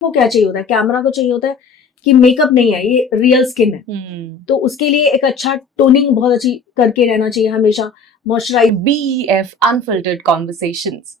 वो क्या चाहिए होता है, कैमरा को चाहिए होता है कि मेकअप नहीं है, ये रियल स्किन है। तो उसके लिए एक अच्छा टोनिंग बहुत अच्छी करके रहना चाहिए हमेशा, मॉइस्चराइज। BEF unfiltered conversations.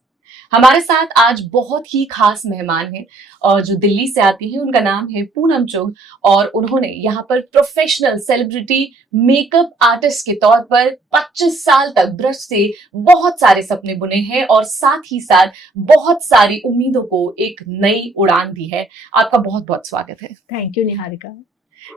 हमारे साथ आज बहुत ही खास मेहमान हैं और जो दिल्ली से आती हैं। उनका नाम है पूनम चुग और उन्होंने यहाँ पर प्रोफेशनल सेलिब्रिटी मेकअप आर्टिस्ट के तौर पर 25 साल तक ब्रश से बहुत सारे सपने बुने हैं और साथ ही साथ बहुत सारी उम्मीदों को एक नई उड़ान दी है। आपका बहुत बहुत स्वागत है। Thank you Niharika.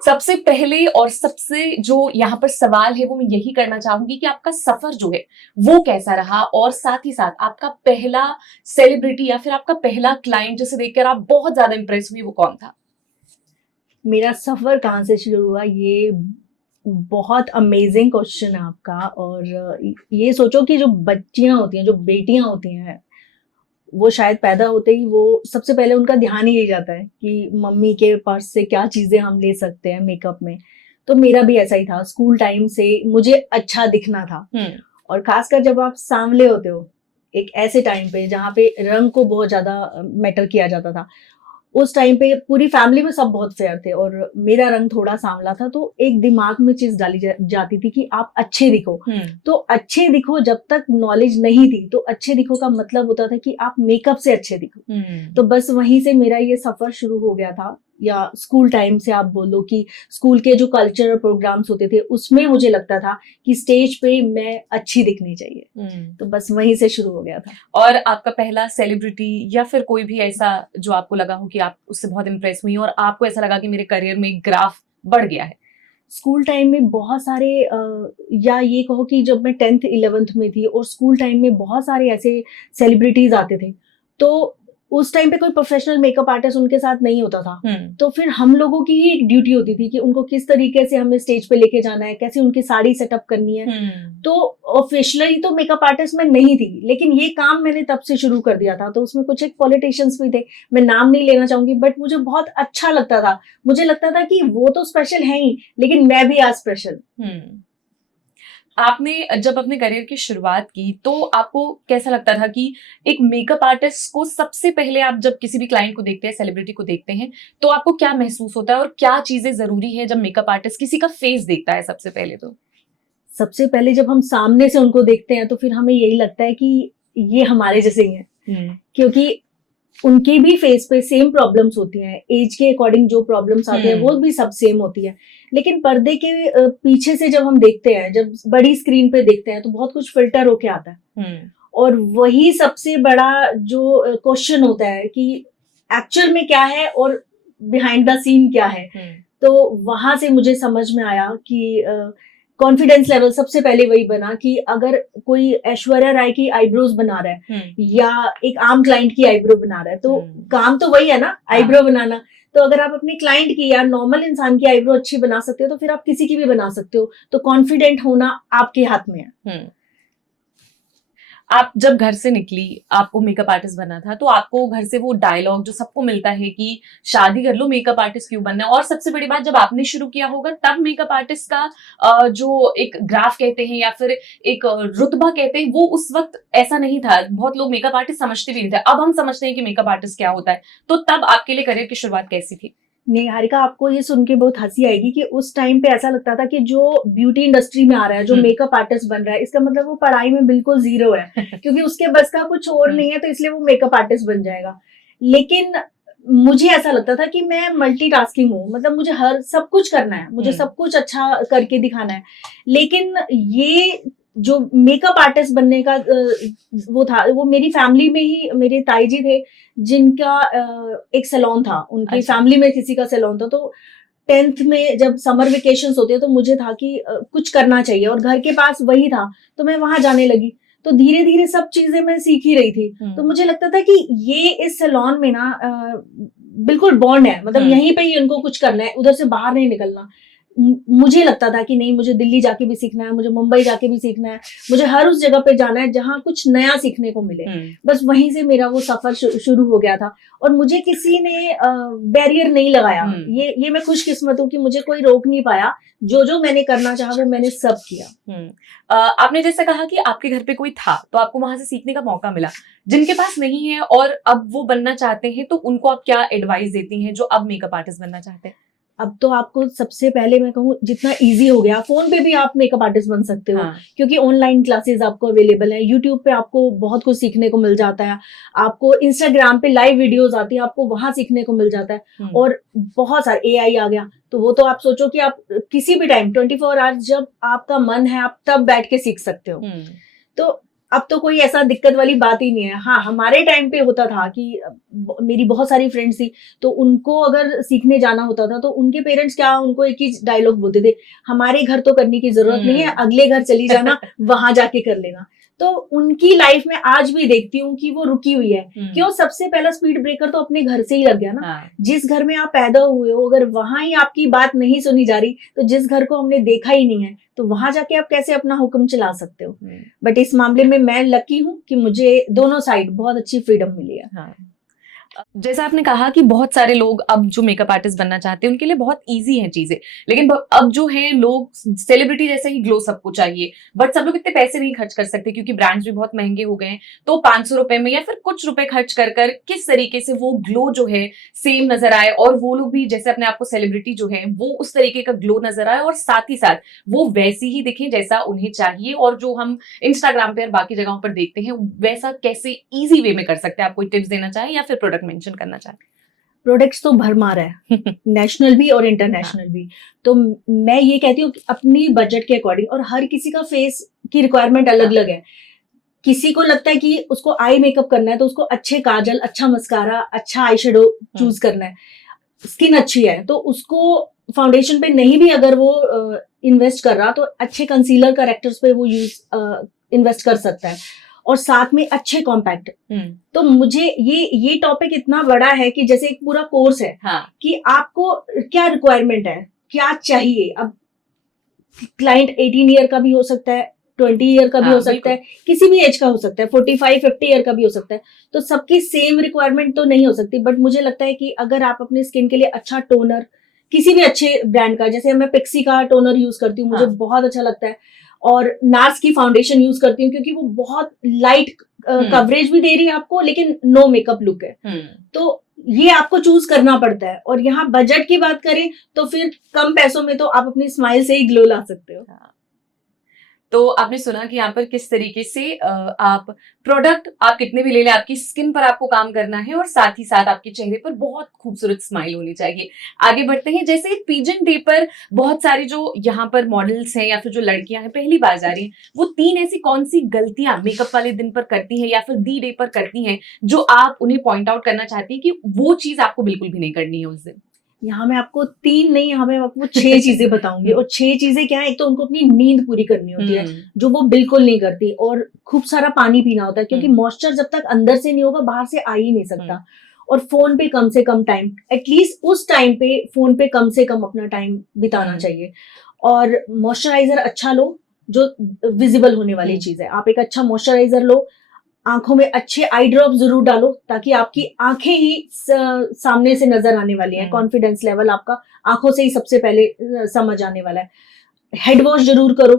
सबसे पहले और सबसे जो यहाँ पर सवाल है वो मैं यही करना चाहूंगी कि आपका सफर जो है वो कैसा रहा और साथ ही साथ आपका पहला सेलिब्रिटी या फिर आपका पहला क्लाइंट जिसे देखकर आप बहुत ज्यादा इंप्रेस हुई वो कौन था? मेरा सफर कहाँ से शुरू हुआ, ये बहुत अमेजिंग क्वेश्चन है आपका। और ये सोचो कि जो बच्चियां होती हैं, जो बेटियां होती हैं, वो शायद पैदा होते ही वो सबसे पहले उनका ध्यान ही यही जाता है कि मम्मी के पर्स से क्या चीजें हम ले सकते हैं मेकअप में। तो मेरा भी ऐसा ही था, स्कूल टाइम से मुझे अच्छा दिखना था। और खासकर जब आप सांवले होते हो एक ऐसे टाइम पे जहाँ पे रंग को बहुत ज्यादा मैटर किया जाता था, उस टाइम पे पूरी फैमिली में सब बहुत फेयर थे और मेरा रंग थोड़ा सांवला था, तो एक दिमाग में चीज डाली जाती थी कि आप अच्छे दिखो। तो अच्छे दिखो, जब तक नॉलेज नहीं थी तो अच्छे दिखो का मतलब होता था कि आप मेकअप से अच्छे दिखो। तो बस वहीं से मेरा ये सफर शुरू हो गया था। या स्कूल टाइम से आप बोलो कि स्कूल के जो कल्चरल प्रोग्राम्स होते थे उसमें मुझे लगता था कि स्टेज पे मैं अच्छी दिखनी चाहिए। तो बस वहीं से शुरू हो गया था। और आपका पहला सेलिब्रिटी या फिर कोई भी ऐसा जो आपको लगा हो कि आप उससे बहुत इंप्रेस हुई और आपको ऐसा लगा कि मेरे करियर में ग्राफ बढ़ गया है? स्कूल टाइम में बहुत सारे या ये कहो कि जब मैं 10th 11th में थी और स्कूल टाइम में बहुत सारे ऐसे सेलिब्रिटीज आते थे, तो उस टाइम पे कोई प्रोफेशनल मेकअप आर्टिस्ट उनके साथ नहीं होता था। तो फिर हम लोगों की ही एक ड्यूटी होती थी कि उनको किस तरीके से हमें स्टेज पे लेके जाना है, कैसे उनकी साड़ी सेटअप करनी है। तो ऑफिशियली तो मेकअप आर्टिस्ट मैं नहीं थी, लेकिन ये काम मैंने तब से शुरू कर दिया था। तो उसमें कुछ एक पॉलिटिशियंस भी थे, मैं नाम नहीं लेना चाहूंगी, बट मुझे बहुत अच्छा लगता था। मुझे लगता था कि वो तो स्पेशल है ही, लेकिन मैं भी आज स्पेशल। आपने जब अपने करियर की शुरुआत की तो आपको कैसा लगता था कि एक मेकअप आर्टिस्ट को सबसे पहले आप जब किसी भी क्लाइंट को देखते हैं, सेलिब्रिटी को देखते हैं, तो आपको क्या महसूस होता है और क्या चीजें जरूरी है जब मेकअप आर्टिस्ट किसी का फेस देखता है? सबसे पहले तो सबसे पहले जब हम सामने से उनको देखते हैं तो फिर हमें यही लगता है कि ये हमारे जैसे ही हैं, क्योंकि उनके भी फेस पे सेम प्रॉब्लम्स होती हैं। एज के अकॉर्डिंग जो प्रॉब्लम्स आते हैं वो भी सब सेम होती है। लेकिन पर्दे के पीछे से जब हम देखते हैं, जब बड़ी स्क्रीन पे देखते हैं, तो बहुत कुछ फिल्टर होके आता है। और वही सबसे बड़ा जो क्वेश्चन होता है कि एक्चुअल में क्या है और बिहाइंड द सीन क्या है। तो वहां से मुझे समझ में आया कि कॉन्फिडेंस लेवल सबसे पहले वही बना कि अगर कोई ऐश्वर्या राय की आईब्रोज बना रहा है या एक आम क्लाइंट की आईब्रो बना रहा है, तो काम तो वही है ना, आईब्रो बनाना। तो अगर आप अपने क्लाइंट की या नॉर्मल इंसान की आईब्रो अच्छी बना सकते हो तो फिर आप किसी की भी बना सकते हो। तो कॉन्फिडेंट होना आपके हाथ में है। आप जब घर से निकली, आपको मेकअप आर्टिस्ट बनना था, तो आपको घर से वो डायलॉग जो सबको मिलता है कि शादी कर लो, मेकअप आर्टिस्ट क्यों बनना है, और सबसे बड़ी बात जब आपने शुरू किया होगा तब मेकअप आर्टिस्ट का जो एक ग्राफ कहते हैं या फिर एक रुतबा कहते हैं, वो उस वक्त ऐसा नहीं था। बहुत लोग मेकअप आर्टिस्ट समझते भी नहीं थे। अब हम समझते हैं कि मेकअप आर्टिस्ट क्या होता है। तो तब आपके लिए करियर की शुरुआत कैसी थी? निहारिका, आपको ये सुन के बहुत हंसी आएगी कि उस टाइम पे ऐसा लगता था कि जो ब्यूटी इंडस्ट्री में आ रहा है, जो मेकअप आर्टिस्ट बन रहा है, इसका मतलब वो पढ़ाई में बिल्कुल जीरो है क्योंकि उसके बस का कुछ और नहीं है, तो इसलिए वो मेकअप आर्टिस्ट बन जाएगा। लेकिन मुझे ऐसा लगता था कि मैं मल्टीटास्किंग हूँ, मतलब मुझे हर सब कुछ करना है, मुझे सब कुछ अच्छा करके दिखाना है। लेकिन ये जो मेकअप आर्टिस्ट बनने का वो था, वो मेरी फैमिली में ही मेरे ताई जी थे जिनका एक सैलून था, उनकी फैमिली में किसी का सैलून था। तो 10th में जब समर वेकेशंस होते हैं तो मुझे था कि कुछ करना चाहिए और घर के पास वही था, तो मैं वहां जाने लगी। तो धीरे धीरे सब चीजें मैं सीख ही रही थी। तो मुझे लगता था कि ये इस सैलून में ना बिल्कुल बॉन्ड है, मतलब यहीं पे ही उनको कुछ करना है, उधर से बाहर नहीं निकलना। मुझे लगता था कि नहीं, मुझे दिल्ली जाके भी सीखना है, मुझे मुंबई जाके भी सीखना है, मुझे हर उस जगह पे जाना है जहाँ कुछ नया सीखने को मिले। बस वहीं से मेरा वो सफर शुरू हो गया था और मुझे किसी ने बैरियर नहीं लगाया। ये मैं खुशकिस्मत हूँ कि मुझे कोई रोक नहीं पाया। जो मैंने करना चाहा वो मैंने सब किया। आपने जैसे कहा कि आपके घर पे कोई था तो आपको वहां से सीखने का मौका मिला, जिनके पास नहीं है और अब वो बनना चाहते हैं तो उनको आप क्या एडवाइस देती हैं जो अब मेकअप आर्टिस्ट बनना चाहते हैं? अब तो आपको सबसे पहले मैं कहूँ, जितना इजी हो गया, फोन पे भी आप मेकअप आर्टिस्ट बन सकते हो। हाँ। क्योंकि ऑनलाइन क्लासेस आपको अवेलेबल है, यूट्यूब पे आपको बहुत कुछ सीखने को मिल जाता है, आपको इंस्टाग्राम पे लाइव वीडियोस आती है, आपको वहां सीखने को मिल जाता है। और बहुत सारे एआई आ गया, तो वो तो आप सोचो कि आप किसी भी टाइम 24 आवर्स जब आपका मन है आप तब बैठ के सीख सकते हो। तो अब तो कोई ऐसा दिक्कत वाली बात ही नहीं है। हाँ, हमारे टाइम पे होता था कि मेरी बहुत सारी फ्रेंड्स थी, तो उनको अगर सीखने जाना होता था तो उनके पेरेंट्स क्या उनको एक ही डायलॉग बोलते थे, हमारे घर तो करने की जरूरत नहीं है, अगले घर चली जाना, वहां जाके कर लेना। तो उनकी लाइफ में आज भी देखती हूँ कि वो रुकी हुई है। क्यों? सबसे पहला स्पीड ब्रेकर तो अपने घर से ही लग गया ना। हाँ। जिस घर में आप पैदा हुए हो, अगर वहां ही आपकी बात नहीं सुनी जा रही, तो जिस घर को हमने देखा ही नहीं है, तो वहां जाके आप कैसे अपना हुक्म चला सकते हो। बट इस मामले में मैं लकी हूँ कि मुझे दोनों साइड बहुत अच्छी फ्रीडम मिली है। हाँ। जैसा आपने कहा कि बहुत सारे लोग अब जो मेकअप आर्टिस्ट बनना चाहते हैं उनके लिए बहुत इजी हैं चीजें, लेकिन अब जो है लोग सेलिब्रिटी जैसे ही ग्लो सबको चाहिए, बट सब लोग इतने पैसे नहीं खर्च कर सकते क्योंकि ब्रांड्स भी बहुत महंगे हो गए हैं। तो 500 रुपए में या फिर कुछ रुपए खर्च कर कर किस तरीके से वो ग्लो जो है सेम नजर आए और वो लोग भी जैसे अपने आपको सेलिब्रिटी जो है वो उस तरीके का ग्लो नजर आए और साथ ही साथ वो वैसी ही दिखे जैसा उन्हें चाहिए और जो हम इंस्टाग्राम पे और बाकी जगहों पर देखते हैं वैसा कैसे इजी वे में कर सकते हैं? आप कोई टिप्स देना चाहें या फिर प्रोडक्ट मेंशन करना चाहें? प्रोडक्ट्स तो भरमार है नेशनल भी और इंटरनेशनल भी। तो मैं ये कहती हूँ कि अपनी बजट के अकॉर्डिंग, और हर किसी का फेस की रिक्वायरमेंट अलग अलग है। किसी को लगता है कि उसको आई मेकअप करना है तो उसको अच्छे काजल, अच्छा मस्कारा, अच्छा आई शेडो चूज करना है। स्किन अच्छी है तो उसको फाउंडेशन पे नहीं भी अगर वो इन्वेस्ट कर रहा तो अच्छे कंसीलर करेक्टर्स पे वो इन्वेस्ट कर सकता है, और साथ में अच्छे कॉम्पैक्ट। तो मुझे ये टॉपिक इतना बड़ा है कि जैसे एक पूरा कोर्स है। हाँ। कि आपको क्या रिक्वायरमेंट है, क्या चाहिए। अब क्लाइंट 18 ईयर का भी हो सकता है, 20 ईयर का भी हो सकता है, किसी भी एज का हो सकता है, 45-50 ईयर का भी हो सकता है। तो सबकी सेम रिक्वायरमेंट तो नहीं हो सकती, बट मुझे लगता है कि अगर आप अपने स्किन के लिए अच्छा टोनर, किसी भी अच्छे ब्रांड का, जैसे मैं पिक्सी का टोनर यूज करती हूँ, मुझे बहुत अच्छा लगता है, और नार्स की फाउंडेशन यूज करती हूँ क्योंकि वो बहुत लाइट कवरेज भी दे रही है आपको, लेकिन नो मेकअप लुक है। तो ये आपको चूज करना पड़ता है। और यहाँ बजट की बात करें तो फिर कम पैसों में तो आप अपनी स्माइल से ही ग्लो ला सकते हो। तो आपने सुना कि यहाँ पर किस तरीके से आप प्रोडक्ट आप कितने भी ले लें, आपकी स्किन पर आपको काम करना है और साथ ही साथ आपके चेहरे पर बहुत खूबसूरत स्माइल होनी चाहिए। आगे बढ़ते हैं। जैसे पीजन डे पर बहुत सारी जो यहाँ पर मॉडल्स हैं या फिर जो लड़कियां हैं पहली बार जा रही हैं, वो 3 ऐसी कौन सी गलतियां मेकअप वाले दिन पर करती हैं या फिर दी डे पर करती हैं जो आप उन्हें पॉइंट आउट करना चाहती हैं कि वो चीज आपको बिल्कुल भी नहीं करनी है उस दिन? यहाँ मैं आपको 3 नहीं, यहाँ मैं आपको 6 चीजें बताऊंगी। और 6 चीजें क्या है, एक तो उनको अपनी नींद पूरी करनी होती है जो वो बिल्कुल नहीं करती, और खूब सारा पानी पीना होता है क्योंकि मॉइस्चर जब तक अंदर से नहीं होगा बाहर से आ ही नहीं सकता। और फोन पे कम से कम टाइम, एटलीस्ट उस टाइम पे फोन पे कम से कम अपना टाइम बिताना चाहिए। और मॉइस्चराइजर अच्छा लो जो विजिबल होने वाली चीज है। आप एक अच्छा मॉइस्चराइजर लो, आंखों में अच्छे आई ड्रॉप जरूर डालो ताकि आपकी आंखें ही सामने से नजर आने वाली हैं। कॉन्फिडेंस लेवल आपका आंखों से ही सबसे पहले समझ आने वाला है। हेड वॉश जरूर करो।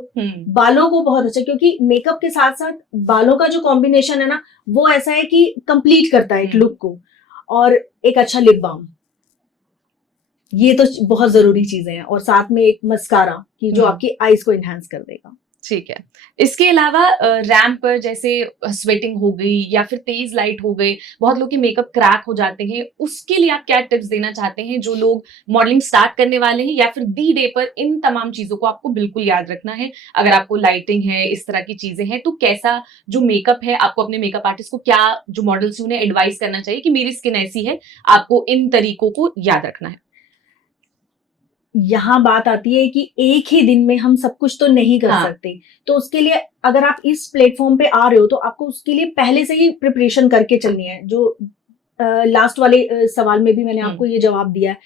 बालों को बहुत अच्छा, क्योंकि मेकअप के साथ साथ बालों का जो कॉम्बिनेशन है ना, वो ऐसा है कि कंप्लीट करता है एक लुक को। और एक अच्छा लिप बाम, ये तो बहुत जरूरी चीजें हैं। और साथ में एक मस्कारा की जो आपकी आईज को इनहेंस कर देगा। ठीक है। इसके अलावा रैम्प पर जैसे स्वेटिंग हो गई या फिर तेज लाइट हो गई, बहुत लोग के मेकअप क्रैक हो जाते हैं, उसके लिए आप क्या टिप्स देना चाहते हैं जो लोग मॉडलिंग स्टार्ट करने वाले हैं या फिर दी डे पर इन तमाम चीजों को आपको बिल्कुल याद रखना है? अगर आपको लाइटिंग है, इस तरह की चीजें हैं, तो कैसा जो मेकअप है आपको अपने मेकअप आर्टिस्ट को क्या जो मॉडल्स उन्हें एडवाइस करना चाहिए कि मेरी स्किन ऐसी है, आपको इन तरीकों को याद रखना है? यहाँ बात आती है कि एक ही दिन में हम सब कुछ तो नहीं कर सकते। तो उसके लिए अगर आप इस प्लेटफॉर्म पे आ रहे हो तो आपको उसके लिए पहले से ही प्रिपरेशन करके चलनी है। जो लास्ट वाले सवाल में भी मैंने आपको ये जवाब दिया है।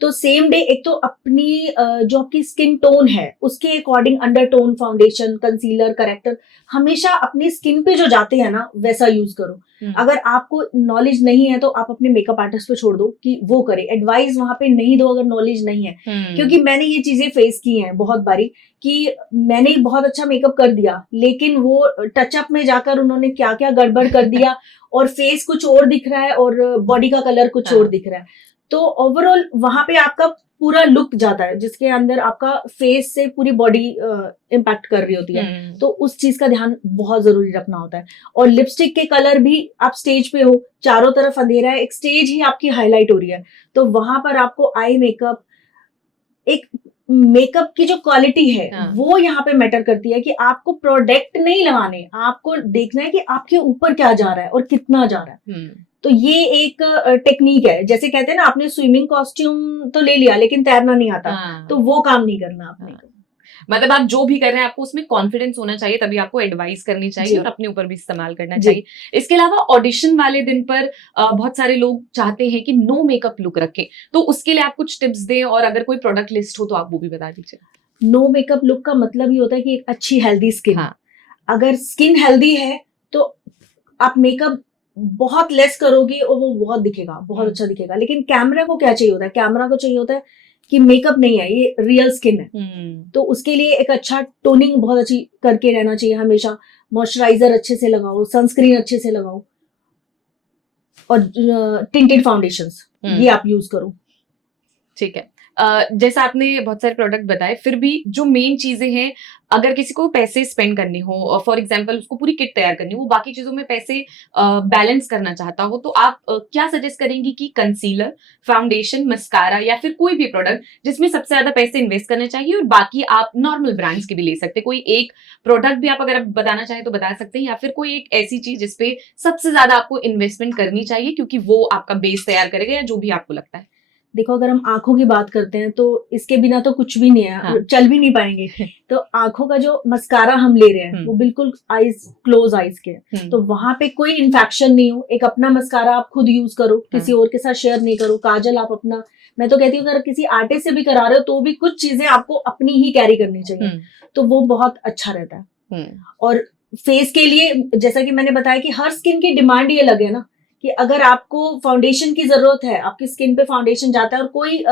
तो सेम डे एक तो अपनी जो आपकी स्किन टोन है उसके according undertone, foundation, concealer, character हमेशा अपनी स्किन पे जो जाते हैं ना वैसा यूज करो। अगर आपको नॉलेज नहीं है तो आप अपने मेकअप आर्टिस्ट पे छोड़ दो कि वो करे, एडवाइस वहां पे नहीं दो अगर नॉलेज नहीं है। क्योंकि मैंने ये चीजें फेस की हैं बहुत बारी कि मैंने बहुत अच्छा मेकअप कर दिया लेकिन वो टचअप में जाकर उन्होंने क्या क्या गड़बड़ कर दिया और फेस कुछ और दिख रहा है और बॉडी का कलर कुछ और दिख रहा है। तो ओवरऑल वहां पे आपका पूरा लुक जाता है जिसके अंदर आपका फेस से पूरी बॉडी इम्पैक्ट कर रही होती है। तो उस चीज का ध्यान बहुत जरूरी रखना होता है। और लिपस्टिक के कलर भी, आप स्टेज पे हो, चारों तरफ अंधेरा है, एक स्टेज ही आपकी हाईलाइट हो रही है, तो वहां पर आपको आई मेकअप, एक मेकअप की जो क्वालिटी है वो यहाँ पे मैटर करती है कि आपको प्रोडक्ट नहीं लगाने, आपको देखना है कि आपके ऊपर क्या जा रहा है और कितना जा रहा है। तो ये एक टेक्निक है। जैसे कहते हैं ना, आपने स्विमिंग कॉस्ट्यूम तो ले लिया लेकिन तैरना नहीं आता, तो वो काम नहीं करना आपने। मतलब आप जो भी कर रहे हैं आपको उसमें कॉन्फिडेंस होना चाहिए, तभी आपको एडवाइस करनी चाहिए और अपने ऊपर भी इस्तेमाल करना चाहिए। इसके अलावा ऑडिशन वाले दिन पर बहुत सारे लोग चाहते हैं कि नो मेकअप लुक रखें, तो उसके लिए आप कुछ टिप्स दें और अगर कोई प्रोडक्ट लिस्ट हो तो आप वो भी बता दीजिए। नो मेकअप लुक का मतलब ये होता है कि एक अच्छी हेल्दी स्किन। अगर स्किन हेल्दी है तो आप मेकअप बहुत लेस करोगे और वो बहुत दिखेगा, बहुत अच्छा दिखेगा। लेकिन कैमरा को क्या चाहिए होता है? कैमरा को चाहिए होता है कि मेकअप नहीं है, ये रियल स्किन है। तो उसके लिए एक अच्छा टोनिंग बहुत अच्छी करके रहना चाहिए हमेशा। मॉइस्चराइजर अच्छे से लगाओ, सनस्क्रीन अच्छे से लगाओ और टिंटेड फाउंडेशंस ये आप यूज करो। ठीक है। जैसा आपने बहुत सारे प्रोडक्ट बताए, फिर भी जो मेन चीजें हैं, अगर किसी को पैसे स्पेंड करने हो, फॉर एग्जांपल उसको पूरी किट तैयार करनी हो, वो बाकी चीजों में पैसे बैलेंस करना चाहता हो, तो आप क्या सजेस्ट करेंगी कि कंसीलर, फाउंडेशन, मस्कारा या फिर कोई भी प्रोडक्ट जिसमें सबसे ज्यादा पैसे इन्वेस्ट करने चाहिए और बाकी आप नॉर्मल ब्रांड्स के भी ले सकते हैं? कोई एक प्रोडक्ट भी आप अगर आप बताना चाहें तो बता सकते हैं, या फिर कोई एक ऐसी चीज जिसपे सबसे ज्यादा आपको इन्वेस्टमेंट करनी चाहिए क्योंकि वो आपका बेस तैयार करेगा, या जो भी आपको लगता है। देखो, अगर हम आंखों की बात करते हैं तो इसके बिना तो कुछ भी नहीं है, चल भी नहीं पाएंगे। तो आंखों का जो मस्कारा हम ले रहे हैं वो बिल्कुल आईज, क्लोज आईज के, तो वहां पे कोई इन्फेक्शन नहीं हो। एक अपना मस्कारा आप खुद यूज करो, किसी और के साथ शेयर नहीं करो। काजल आप अपना, मैं तो कहती हूँ अगर किसी आर्टिस्ट से भी करा रहे हो तो भी कुछ चीजें आपको अपनी ही कैरी करनी चाहिए, तो वो बहुत अच्छा रहता है। और फेस के लिए जैसा कि मैंने बताया कि हर स्किन की डिमांड ये लगे ना, कि अगर आपको फाउंडेशन की जरूरत है, आपकी स्किन पे फाउंडेशन जाता है और कोई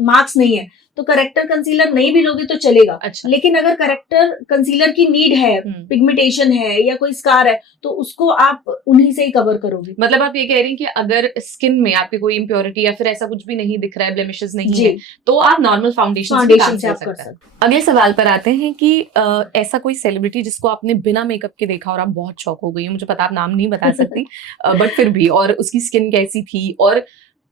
मार्क्स नहीं है, तो करेक्टर कंसीलर नहीं भी लोगे तो चलेगा। अच्छा। लेकिन अगर करेक्टर कंसीलर की नीड है, पिगमेंटेशन है या कोई स्कार है, तो उसको आप उन्हीं से ही कवर करोगे। मतलब आप ये कह रही हैं कि अगर स्किन में आपकी कोई इम्प्योरिटी या फिर ऐसा कुछ भी नहीं दिख रहा है, ब्लेमिशेस नहीं है, तो आप नॉर्मल फाउंडेशन से आप कर सकते हैं। अगले सवाल पर आते हैं कि ऐसा कोई सेलिब्रिटी जिसको आपने बिना मेकअप के देखा और आप बहुत शॉक हो गई, मुझे पता आप नाम नहीं बता सकती बट फिर भी, और उसकी स्किन कैसी थी और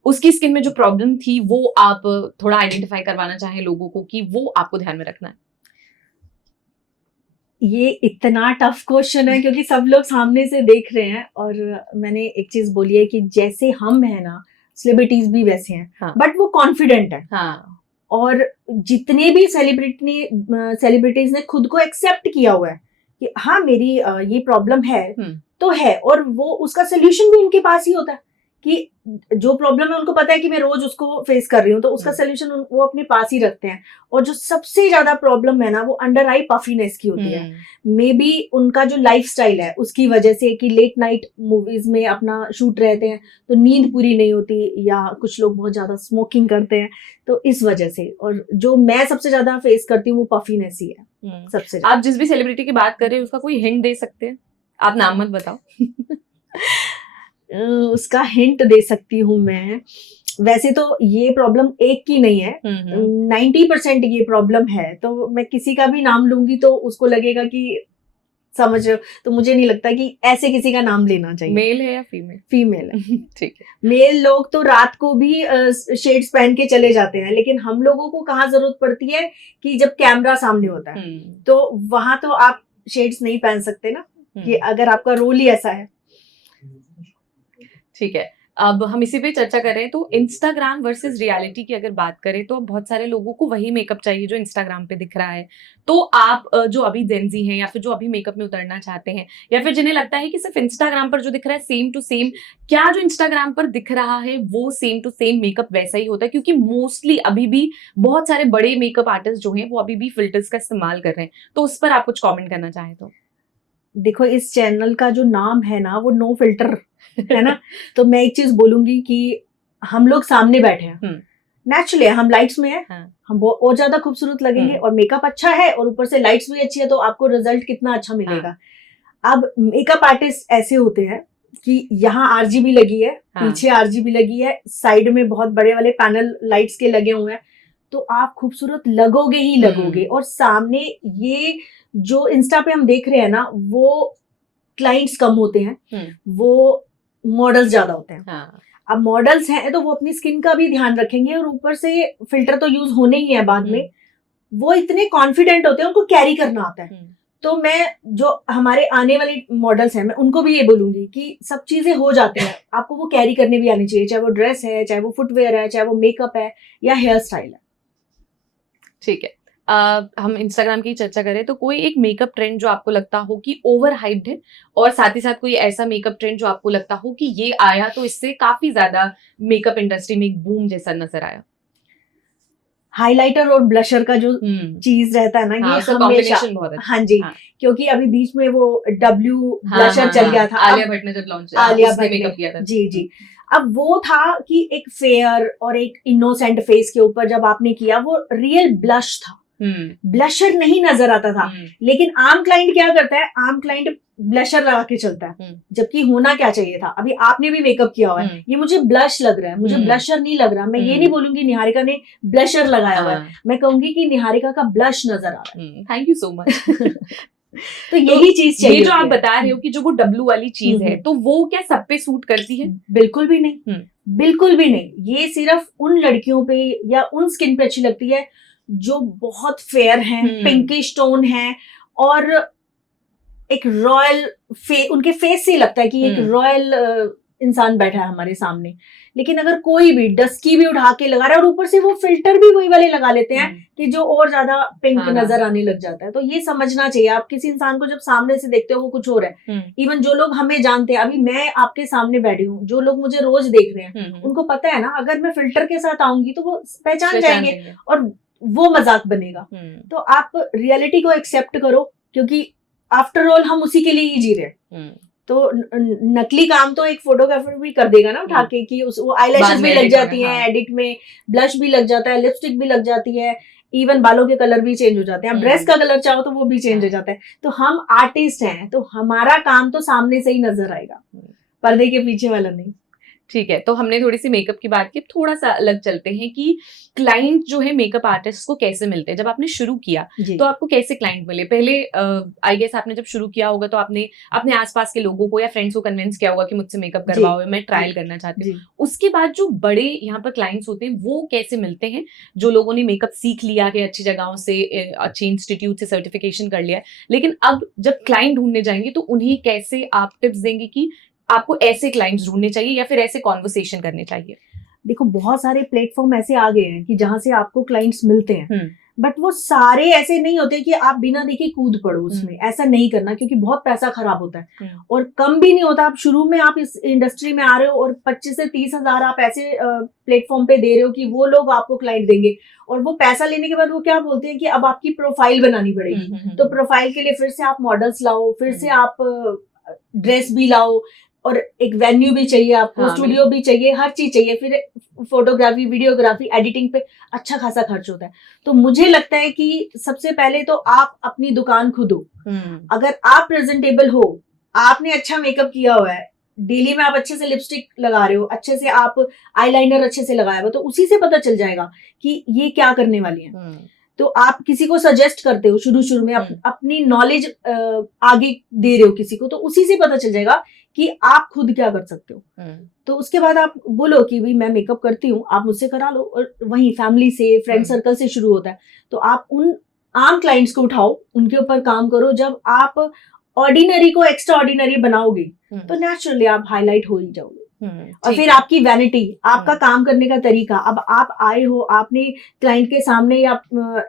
उसकी स्किन में जो प्रॉब्लम थी वो आप थोड़ा आइडेंटिफाई करवाना चाहें लोगों को कि वो आपको ध्यान में रखना है? ये इतना टफ क्वेश्चन है क्योंकि सब लोग सामने से देख रहे हैं, और मैंने एक चीज बोली है कि जैसे हम है ना, सेलिब्रिटीज भी वैसे हैं, बट वो कॉन्फिडेंट है। और जितने भी सेलिब्रिटीज ने खुद को एक्सेप्ट किया हुआ है कि हाँ मेरी ये प्रॉब्लम है तो है, और वो उसका सोल्यूशन भी उनके पास ही होता है कि जो प्रॉब्लम है उनको पता है कि मैं रोज उसको फेस कर रही हूँ, तो उसका सोल्यूशन वो अपने पास ही रखते हैं। और जो सबसे ज्यादा प्रॉब्लम है ना, वो अंडर आई पफीनेस की होती है। मे बी उनका जो लाइफस्टाइल है उसकी वजह से, कि लेट नाइट मूवीज में अपना शूट रहते हैं तो नींद पूरी नहीं होती, या कुछ लोग बहुत ज्यादा स्मोकिंग करते हैं, तो इस वजह से। और जो मैं सबसे ज्यादा फेस करती हूँ वो पफीनेस ही है सबसे। आप जिस भी सेलिब्रिटी की बात कर रहे हैं उसका कोई हिंट दे सकते हैं? आप नाम मत बताओ। उसका हिंट दे सकती हूँ मैं। वैसे तो ये प्रॉब्लम एक की नहीं है, 90% ये प्रॉब्लम है, तो मैं किसी का भी नाम लूंगी तो उसको लगेगा कि समझ रहे हो, तो मुझे नहीं लगता कि ऐसे किसी का नाम लेना चाहिए। मेल है या फीमेल? फीमेल है। ठीक है। मेल लोग तो रात को भी शेड्स पहन के चले जाते हैं, लेकिन हम लोगों को कहाँ जरूरत पड़ती है कि जब कैमरा सामने होता है, तो वहां तो आप शेड्स नहीं पहन सकते ना, कि अगर आपका रोल ही ऐसा है। ठीक है। अब हम इसी पे चर्चा कर रहे हैं, तो इंस्टाग्राम वर्सेस रियलिटी की अगर बात करें तो बहुत सारे लोगों को वही मेकअप चाहिए जो इंस्टाग्राम पे दिख रहा है। तो आप जो अभी जेंजी हैं या फिर जो अभी मेकअप में उतरना चाहते हैं या फिर जिन्हें लगता है कि सिर्फ इंस्टाग्राम पर जो दिख रहा है सेम टू सेम, क्या जो इंस्टाग्राम पर दिख रहा है वो सेम टू सेम मेकअप वैसा ही होता है? क्योंकि मोस्टली अभी भी बहुत सारे बड़े मेकअप आर्टिस्ट जो हैं वो अभी भी फिल्टर्स का इस्तेमाल कर रहे हैं, तो उस पर आप कुछ कॉमेंट करना चाहें तो? देखो, इस चैनल का जो नाम है ना वो नो फिल्टर है ना। तो मैं एक चीज बोलूंगी कि हम लोग सामने बैठे हैं, नेचुरली हम लाइट्स में है, हम और ज्यादा खूबसूरत लगेंगे और मेकअप अच्छा है और ऊपर से लाइट्स भी अच्छी है, तो आपको रिजल्ट कितना अच्छा मिलेगा। अब मेकअप आर्टिस्ट ऐसे होते हैं कि यहाँ आरजीबी लगी है, पीछे आरजीबी लगी है, साइड में बहुत बड़े वाले पैनल लाइट्स के लगे हुए हैं, तो आप खूबसूरत लगोगे ही लगोगे। और सामने ये जो इंस्टा पे हम देख रहे हैं ना, वो क्लाइंट्स कम होते हैं, वो मॉडल्स ज्यादा होते हैं। अब मॉडल्स हैं तो वो अपनी स्किन का भी ध्यान रखेंगे और ऊपर से फिल्टर तो यूज होने ही है बाद में। वो इतने कॉन्फिडेंट होते हैं, उनको कैरी करना आता है। तो मैं जो हमारे आने वाले मॉडल्स हैं, मैं उनको भी ये बोलूंगी कि सब चीजें हो जाते हैं, आपको वो कैरी करने भी आनी चाहिए, चाहे वो ड्रेस है, चाहे वो फुटवेयर है, चाहे वो मेकअप है या हेयर स्टाइल है। ठीक है, हम इंस्टाग्राम की चर्चा करें तो कोई एक मेकअप ट्रेंड जो आपको लगता हो कि ओवर हाइप्ड है, और साथ ही साथ कोई ऐसा मेकअप ट्रेंड जो आपको लगता हो कि ये आया तो इससे काफी ज्यादा मेकअप इंडस्ट्री में एक बूम जैसा नजर आया? हाइलाइटर और ब्लशर का जो चीज रहता है ना, ये हमेशा बहुत अच्छा। हाँ जी, क्योंकि अभी बीच में वो W ब्लशर चल गया था, आलिया भट्ट ने जब लॉन्च आलिया भट्ट मेकअप किया था। जी जी। अब वो था कि एक फेयर और एक इनोसेंट फेस के ऊपर जब आपने किया, वो रियल ब्लश था, ब्लशर नहीं नजर आता था। लेकिन आम क्लाइंट क्या करता है, आम क्लाइंट ब्लशर लगा के चलता है, जबकि होना क्या चाहिए था, अभी आपने भी मेकअप किया हुआ है, ये मुझे ब्लश लग रहा है, मुझे ब्लशर नहीं लग रहा। मैं ये नहीं बोलूंगी निहारिका ने ब्लशर लगाया हुआ है, मैं कहूंगी कि निहारिका का ब्लश नजर आ रहा है। Thank you so much. तो यही चीज चाहिए। ये जो आप बता रहे हो कि जो वो डब्लू वाली चीज है, तो वो क्या सब पे सूट करती है? बिल्कुल भी नहीं, बिल्कुल भी नहीं। ये सिर्फ उन लड़कियों पे या उन स्किन पे अच्छी लगती है जो बहुत फेयर हैं, पिंकिश टोन है, और एक रॉयल उनके फेस से लगता है कि एक रॉयल इंसान बैठा है हमारे सामने। लेकिन अगर कोई भी डस्की भी उठा के लगा रहा है और ऊपर से वो फिल्टर भी वही वाले लगा लेते हैं कि जो और ज्यादा पिंक नजर आने लग जाता है, तो ये समझना चाहिए। आप किसी इंसान को जब सामने से देखते हो वो कुछ हो रहा है। इवन जो लोग हमें जानते हैं, अभी मैं आपके सामने बैठी हूँ, जो लोग मुझे रोज देख रहे हैं, उनको पता है ना, अगर मैं फिल्टर के साथ आऊंगी तो वो पहचान जाएंगे और वो मजाक बनेगा। तो आप रियलिटी को एक्सेप्ट करो, क्योंकि आफ्टर ऑल हम उसी के लिए ही जी रहे हैं। तो नकली काम तो एक फोटोग्राफर भी कर देगा ना उठा के, कि वो आईलैशेस भी लग जाती हैं एडिट में, ब्लश भी लग जाता है, लिपस्टिक भी लग जाती है, इवन बालों के कलर भी चेंज हो जाते हैं। आप ड्रेस का कलर चाहो तो वो भी चेंज हो जाता है। तो हम आर्टिस्ट हैं, तो हमारा काम तो सामने से ही नजर आएगा, पर्दे के पीछे वाला नहीं। ठीक है, तो हमने थोड़ी सी मेकअप की बात की, थोड़ा सा अलग चलते हैं कि क्लाइंट जो है मेकअप आर्टिस्ट को कैसे मिलते हैं। जब आपने शुरू किया तो आपको कैसे क्लाइंट मिले? पहले आई गेस आपने जब शुरू किया होगा तो आपने अपने आसपास के लोगों को या फ्रेंड्स को कन्विंस किया होगा कि मुझसे मेकअप करवाओ, मैं ट्रायल करना चाहती हूँ। उसके बाद जो बड़े यहाँ पर क्लाइंट्स होते हैं वो कैसे मिलते हैं? जो लोगों ने मेकअप सीख लिया है अच्छी जगहों से, अच्छे इंस्टीट्यूट से सर्टिफिकेशन कर लिया है, लेकिन अब जब क्लाइंट ढूंढने जाएंगे तो उन्हें कैसे आप टिप्स देंगे कि आपको ऐसे क्लाइंट्स ढूंढने चाहिए या फिर ऐसे कॉन्वर्सेशन करने चाहिए? देखो, बहुत सारे प्लेटफॉर्म ऐसे आ गए हैं कि जहां से आपको क्लाइंट्स मिलते हैं, बट वो सारे ऐसे नहीं होते कि आप बिना देखे कूद पड़ो उसमें। ऐसा नहीं करना, क्योंकि बहुत पैसा खराब होता है और कम भी नहीं होता। आप शुरू में आप इस इंडस्ट्री में आ रहे हो और 25 से 30 हजार आप ऐसे प्लेटफॉर्म पे दे रहे हो कि वो लोग आपको क्लाइंट देंगे, और वो पैसा लेने के बाद वो क्या बोलते हैं कि अब आपकी प्रोफाइल बनानी पड़ेगी। तो प्रोफाइल के लिए फिर से आप मॉडल्स लाओ, फिर से आप ड्रेस भी लाओ, और एक वेन्यू भी चाहिए आपको, स्टूडियो भी चाहिए, हर चीज चाहिए, फिर फोटोग्राफी, वीडियोग्राफी, एडिटिंग पे अच्छा खासा खर्च होता है। तो मुझे लगता है कि सबसे पहले तो आप अपनी दुकान खुद हो। अगर आप प्रेजेंटेबल हो, आपने अच्छा मेकअप किया हुआ है, डेली में आप अच्छे से लिपस्टिक लगा रहे हो, अच्छे से आप आईलाइनर अच्छे से लगाया हुआ, तो उसी से पता चल जाएगा कि ये क्या करने वाली है। तो आप किसी को सजेस्ट करते हो शुरू में, अपनी नॉलेज आगे दे रहे हो किसी को, तो उसी से पता चल जाएगा कि आप खुद क्या कर सकते हो। तो उसके बाद आप बोलो कि भाई मैं मेकअप करती हूँ, आप मुझसे करा लो। और वहीं फैमिली से, फ्रेंड सर्कल से शुरू होता है। तो आप उन आम क्लाइंट्स को उठाओ, उनके ऊपर काम करो। जब आप ऑर्डिनरी को एक्स्ट्रा ऑर्डिनरी बनाओगे तो नेचुरली आप हाईलाइट हो ही जाओगे। और फिर आपकी वैनिटी, आपका काम करने का तरीका। अब आप आए हो, आपने क्लाइंट के सामने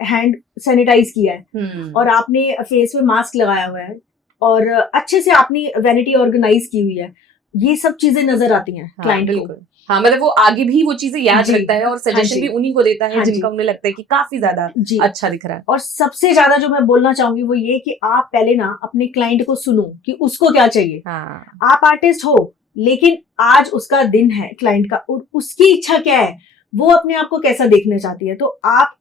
हैंड सैनिटाइज किया है और आपने फेस पे मास्क लगाया हुआ है और अच्छे से आपने वैनिटी ऑर्गेनाइज की हुई है, ये सब चीजें नजर आती हैं क्लाइंट को। हाँ, मतलब वो आगे भी वो चीजें याद रखता है और सजेशन भी उन्हीं को देता है जिनका उन्हें लगता है कि काफी ज्यादा अच्छा दिख रहा है। और सबसे ज्यादा जो मैं बोलना चाहूंगी वो ये कि आप पहले ना अपने क्लाइंट को सुनो कि उसको क्या चाहिए। आप आर्टिस्ट हो, लेकिन आज उसका दिन है क्लाइंट का और उसकी इच्छा क्या है, वो अपने आप को कैसा देखना चाहती है। तो आप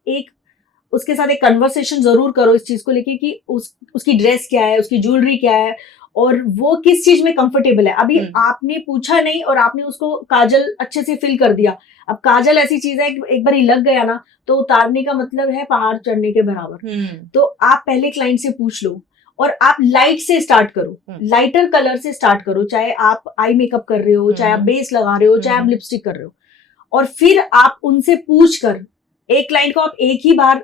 उसके साथ एक कन्वर्सेशन जरूर करो इस चीज को लेके कि उसकी ड्रेस क्या है, उसकी ज्वेलरी क्या है और वो किस चीज में कंफर्टेबल है। अभी आपने पूछा नहीं और आपने उसको काजल अच्छे से फिल कर दिया। अब काजल ऐसी चीज है कि एक बार ही लग गया ना तो उतारने का मतलब है पहाड़ चढ़ने के बराबर। तो आप पहले क्लाइंट से पूछ लो और आप लाइट से स्टार्ट करो, लाइटर कलर से स्टार्ट करो, चाहे आप आई मेकअप कर रहे हो, चाहे आप बेस लगा रहे हो, चाहे आप लिपस्टिक कर रहे हो। और फिर आप उनसे पूछ कर, एक क्लाइंट को आप एक ही बार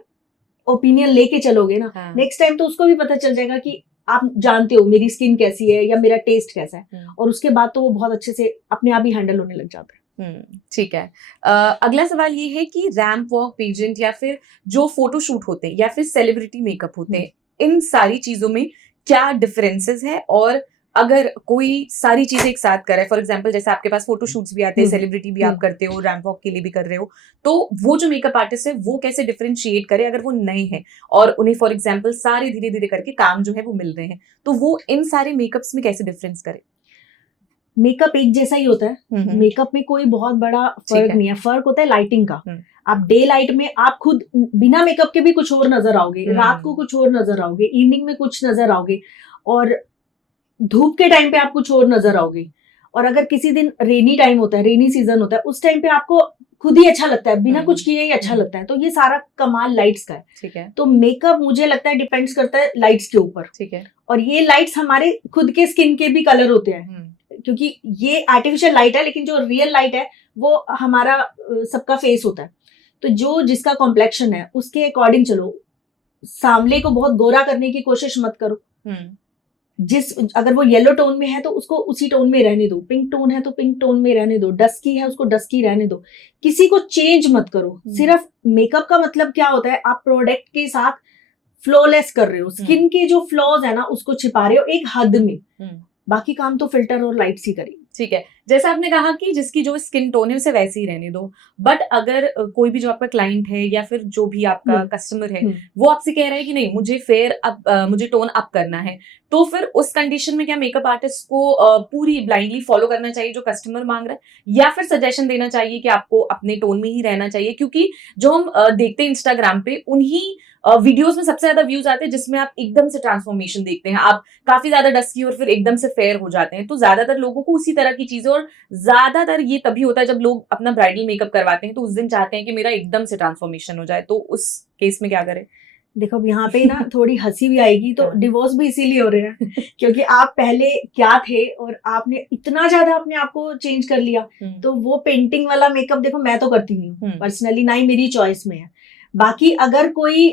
ओपिनियन लेके चलोगे ना, नेक्स्ट टाइम तो उसको भी पता चल जाएगा कि आप जानते हो मेरी स्किन कैसी है या मेरा टेस्ट कैसा है, और उसके बाद तो वो बहुत अच्छे से अपने आप ही हैंडल होने लग जाता है। ठीक है। अगला सवाल ये है कि रैंप वॉक, पेजेंट या फिर जो फोटोशूट होते हैं या फिर सेलिब्रिटी मेकअप होते हैं, इन सारी चीजों में क्या डिफरेंसेस है? और अगर कोई सारी चीजें एक साथ करे, फॉर एग्जांपल जैसे आपके पास फोटोशूट्स भी आते हैं, सेलिब्रिटी भी आप करते हो, रैंप वॉक के लिए भी कर रहे हो, तो वो जो मेकअप आर्टिस्ट है वो कैसे डिफरेंशिएट करे अगर वो नए हैं और उन्हें फॉर एग्जांपल सारे धीरे धीरे करके काम जो है वो मिल रहे हैं, तो वो इन सारे मेकअप्स में कैसे डिफरेंस करे? मेकअप एक जैसा ही होता है, मेकअप में कोई बहुत बड़ा फर्क नहीं है। फर्क होता है लाइटिंग का। आप डे लाइट में आप खुद बिना मेकअप के भी कुछ और नजर आओगे, रात को कुछ और नजर आओगे, इवनिंग में कुछ नजर आओगे, और धूप के टाइम पे आप कुछ और नजर आओगे। और अगर किसी दिन रेनी टाइम होता है, रेनी सीजन होता है, उस टाइम पे आपको खुद ही अच्छा लगता है, बिना कुछ किए ही अच्छा लगता है। तो ये सारा कमाल लाइट्स का है। ठीक है। तो मेकअप मुझे लगता है डिपेंड्स करता है लाइट्स के ऊपर। ठीक है। और ये लाइट्स हमारे खुद के स्किन के भी कलर होते हैं, क्योंकि ये आर्टिफिशियल लाइट है, लेकिन जो रियल लाइट है वो हमारा सबका फेस होता है। तो जो जिसका कॉम्प्लेक्शन है उसके अकॉर्डिंग चलो। सामले को बहुत गोरा करने की कोशिश मत करो। अगर वो येलो टोन में है तो उसको उसी टोन में रहने दो, पिंक टोन है तो पिंक टोन में रहने दो, डस्की है उसको डस्की रहने दो, किसी को चेंज मत करो। सिर्फ मेकअप का मतलब क्या होता है, आप प्रोडक्ट के साथ फ्लॉलेस कर रहे हो, स्किन के जो फ्लॉज है ना उसको छिपा रहे हो एक हद में, बाकी काम तो फिल्टर और लाइट्स ही करेंगे। ठीक है। जैसा आपने कहा कि जिसकी जो स्किन टोन है उसे वैसे ही रहने दो, बट अगर कोई भी जो आपका क्लाइंट है या फिर जो भी आपका कस्टमर है वो आपसे कह रहा है कि नहीं मुझे फेयर अप, मुझे टोन अप करना है, तो फिर उस कंडीशन में क्या मेकअप आर्टिस्ट को पूरी ब्लाइंडली फॉलो करना चाहिए जो कस्टमर मांग रहा है, या फिर सजेशन देना चाहिए कि आपको अपने टोन में ही रहना चाहिए? क्योंकि जो हम देखते हैं इंस्टाग्राम पे उन्हीं वीडियोस में सबसे ज्यादा व्यूज आते हैं जिसमें आप एकदम से ट्रांसफॉर्मेशन देखते हैं, आप काफी ज्यादा डस्की और फिर एकदम से फेयर हो जाते हैं। तो ज्यादातर लोगों को उसी तरह की चीजें, और ज्यादातर ये तभी होता है जब लोग अपना ब्राइडल मेकअप करवाते हैं तो उस दिन चाहते हैं कि मेरा एकदम से ट्रांसफॉर्मेशन हो जाए, तो उस केस में क्या करें? देखो यहाँ पे ना थोड़ी हंसी भी आएगी, तो डिवोर्स भी इसीलिए हो रहे हैं क्योंकि आप पहले क्या थे और आपने इतना ज्यादा अपने आप को चेंज कर लिया। तो वो पेंटिंग वाला मेकअप देखो मैं तो करती नहीं हूँ पर्सनली, ना ही मेरी चॉइस में है। बाकी अगर कोई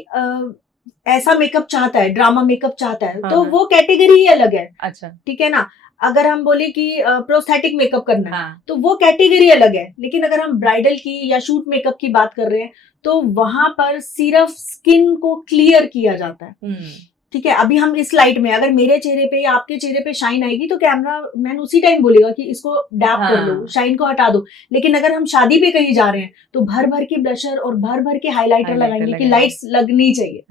ऐसा मेकअप चाहता है, ड्रामा मेकअप चाहता है, तो वो कैटेगरी ही अलग है। अच्छा, ठीक है ना। अगर हम बोले कि प्रोस्थेटिक मेकअप करना है तो वो कैटेगरी अलग है। लेकिन अगर हम ब्राइडल की या शूट मेकअप की बात कर रहे हैं तो वहां पर सिर्फ स्किन को क्लियर किया जाता है। ठीक है। अभी हम इस लाइट में अगर मेरे चेहरे पे या आपके चेहरे पे शाइन आएगी तो कैमरा मैन उसी टाइम बोलेगा कि इसको डैप कर लो, शाइन को हटा दो। लेकिन अगर हम शादी पे कहीं जा रहे हैं तो भर भर के ब्लशर और भर भर के हाइलाइटर लगाएंगे कि लाइट्स लगनी चाहिए।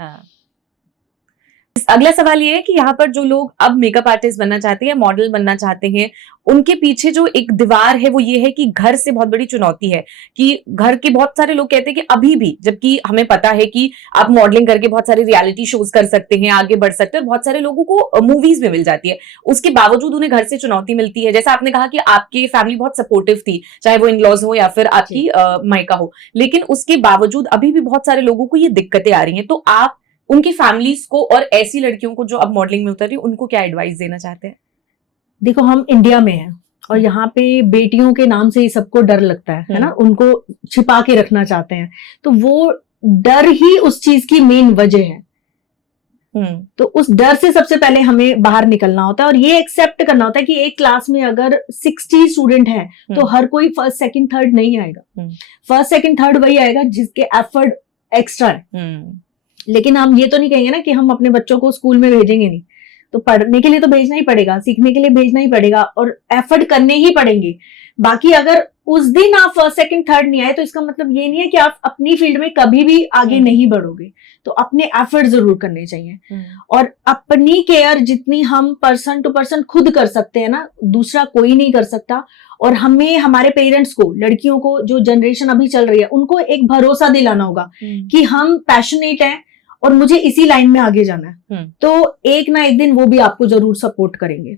अगला सवाल ये है कि यहाँ पर जो लोग अब मेकअप आर्टिस्ट बनना चाहते हैं, मॉडल बनना चाहते हैं, उनके पीछे जो एक दीवार है वो ये है कि घर से बहुत बड़ी चुनौती है, कि घर के बहुत सारे लोग कहते हैं कि अभी भी, जबकि हमें पता है कि आप मॉडलिंग करके बहुत सारे रियलिटी शोज कर सकते हैं, आगे बढ़ सकते हैं और बहुत सारे लोगों को मूवीज में मिल जाती है, उसके बावजूद उन्हें घर से चुनौती मिलती है। जैसा आपने कहा कि आपकी फैमिली बहुत सपोर्टिव थी, चाहे वो इन लॉज हो या फिर आपकी मायका हो, लेकिन उसके बावजूद अभी भी बहुत सारे लोगों को ये दिक्कतें आ रही हैं। तो आप उनकी फैमिलीज को और ऐसी लड़कियों को जो अब मॉडलिंग में उतर रही है उनको क्या एडवाइस देना चाहते हैं? देखो हम इंडिया में हैं और यहाँ पे बेटियों के नाम से ही सबको डर लगता है ना, उनको छिपा के रखना चाहते हैं। तो वो डर ही उस चीज की मेन वजह है। तो उस डर से सबसे पहले हमें बाहर निकलना होता है और ये एक्सेप्ट करना होता है कि एक क्लास में अगर 60 स्टूडेंट हैं तो हर कोई फर्स्ट सेकंड थर्ड नहीं आएगा। फर्स्ट सेकंड थर्ड वही आएगा जिसके एफर्ट एक्स्ट्रा है। लेकिन हम ये तो नहीं कहेंगे ना कि हम अपने बच्चों को स्कूल में भेजेंगे नहीं, तो पढ़ने के लिए तो भेजना ही पड़ेगा, सीखने के लिए भेजना ही पड़ेगा और एफर्ट करने ही पड़ेंगे। बाकी अगर उस दिन आप फर्स्ट सेकंड थर्ड नहीं आए तो इसका मतलब ये नहीं है कि आप अपनी फील्ड में कभी भी आगे नहीं बढ़ोगे। तो अपने एफर्ट जरूर करने चाहिए और अपनी केयर जितनी हम पर्सन टू पर्सन खुद कर सकते हैं ना, दूसरा कोई नहीं कर सकता। और हमें हमारे पेरेंट्स को, लड़कियों को, जो जनरेशन अभी चल रही है, उनको एक भरोसा दिलाना होगा कि हम पैशनेट हैं और मुझे इसी लाइन में आगे जाना है। तो एक ना एक दिन वो भी आपको जरूर सपोर्ट करेंगे।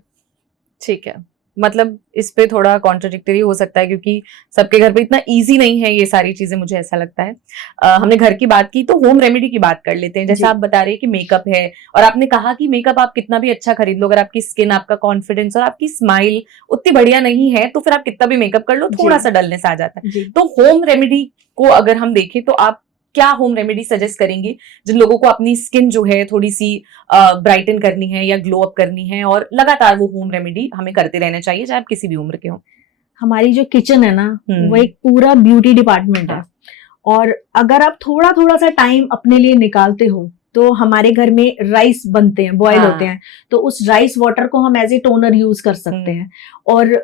ठीक है, मतलब इस पे थोड़ा कॉन्ट्रडिक्टरी हो सकता है क्योंकि सबके घर पे इतना इजी नहीं है ये सारी चीजें, मुझे ऐसा लगता है। हमने घर की बात की तो होम रेमेडी की बात कर लेते हैं। जैसे आप बता रहे हैं कि मेकअप है और आपने कहा कि मेकअप आप कितना भी अच्छा खरीद लो, अगर आपकी स्किन, आपका कॉन्फिडेंस और आपकी स्माइल उतनी बढ़िया नहीं है तो फिर आप कितना भी मेकअप कर लो थोड़ा सा डलनेस आ जाता है। तो होम रेमेडी को अगर हम देखें तो आप क्या होम रेमेडी सजेस्ट करेंगे जिन लोगों को अपनी स्किन जो है थोड़ी सी ब्राइटन करनी है या ग्लो अप करनी है और लगातार वो होम रेमेडी हमें करते रहना चाहिए चाहे आप किसी भी उम्र के हो? हमारी जो किचन है ना वो एक पूरा ब्यूटी डिपार्टमेंट है और अगर आप थोड़ा थोड़ा सा टाइम अपने लिए निकालते हो तो हमारे घर में राइस बनते हैं, बॉयल होते हैं, तो उस राइस वाटर को हम एज ए टोनर यूज कर सकते हैं। और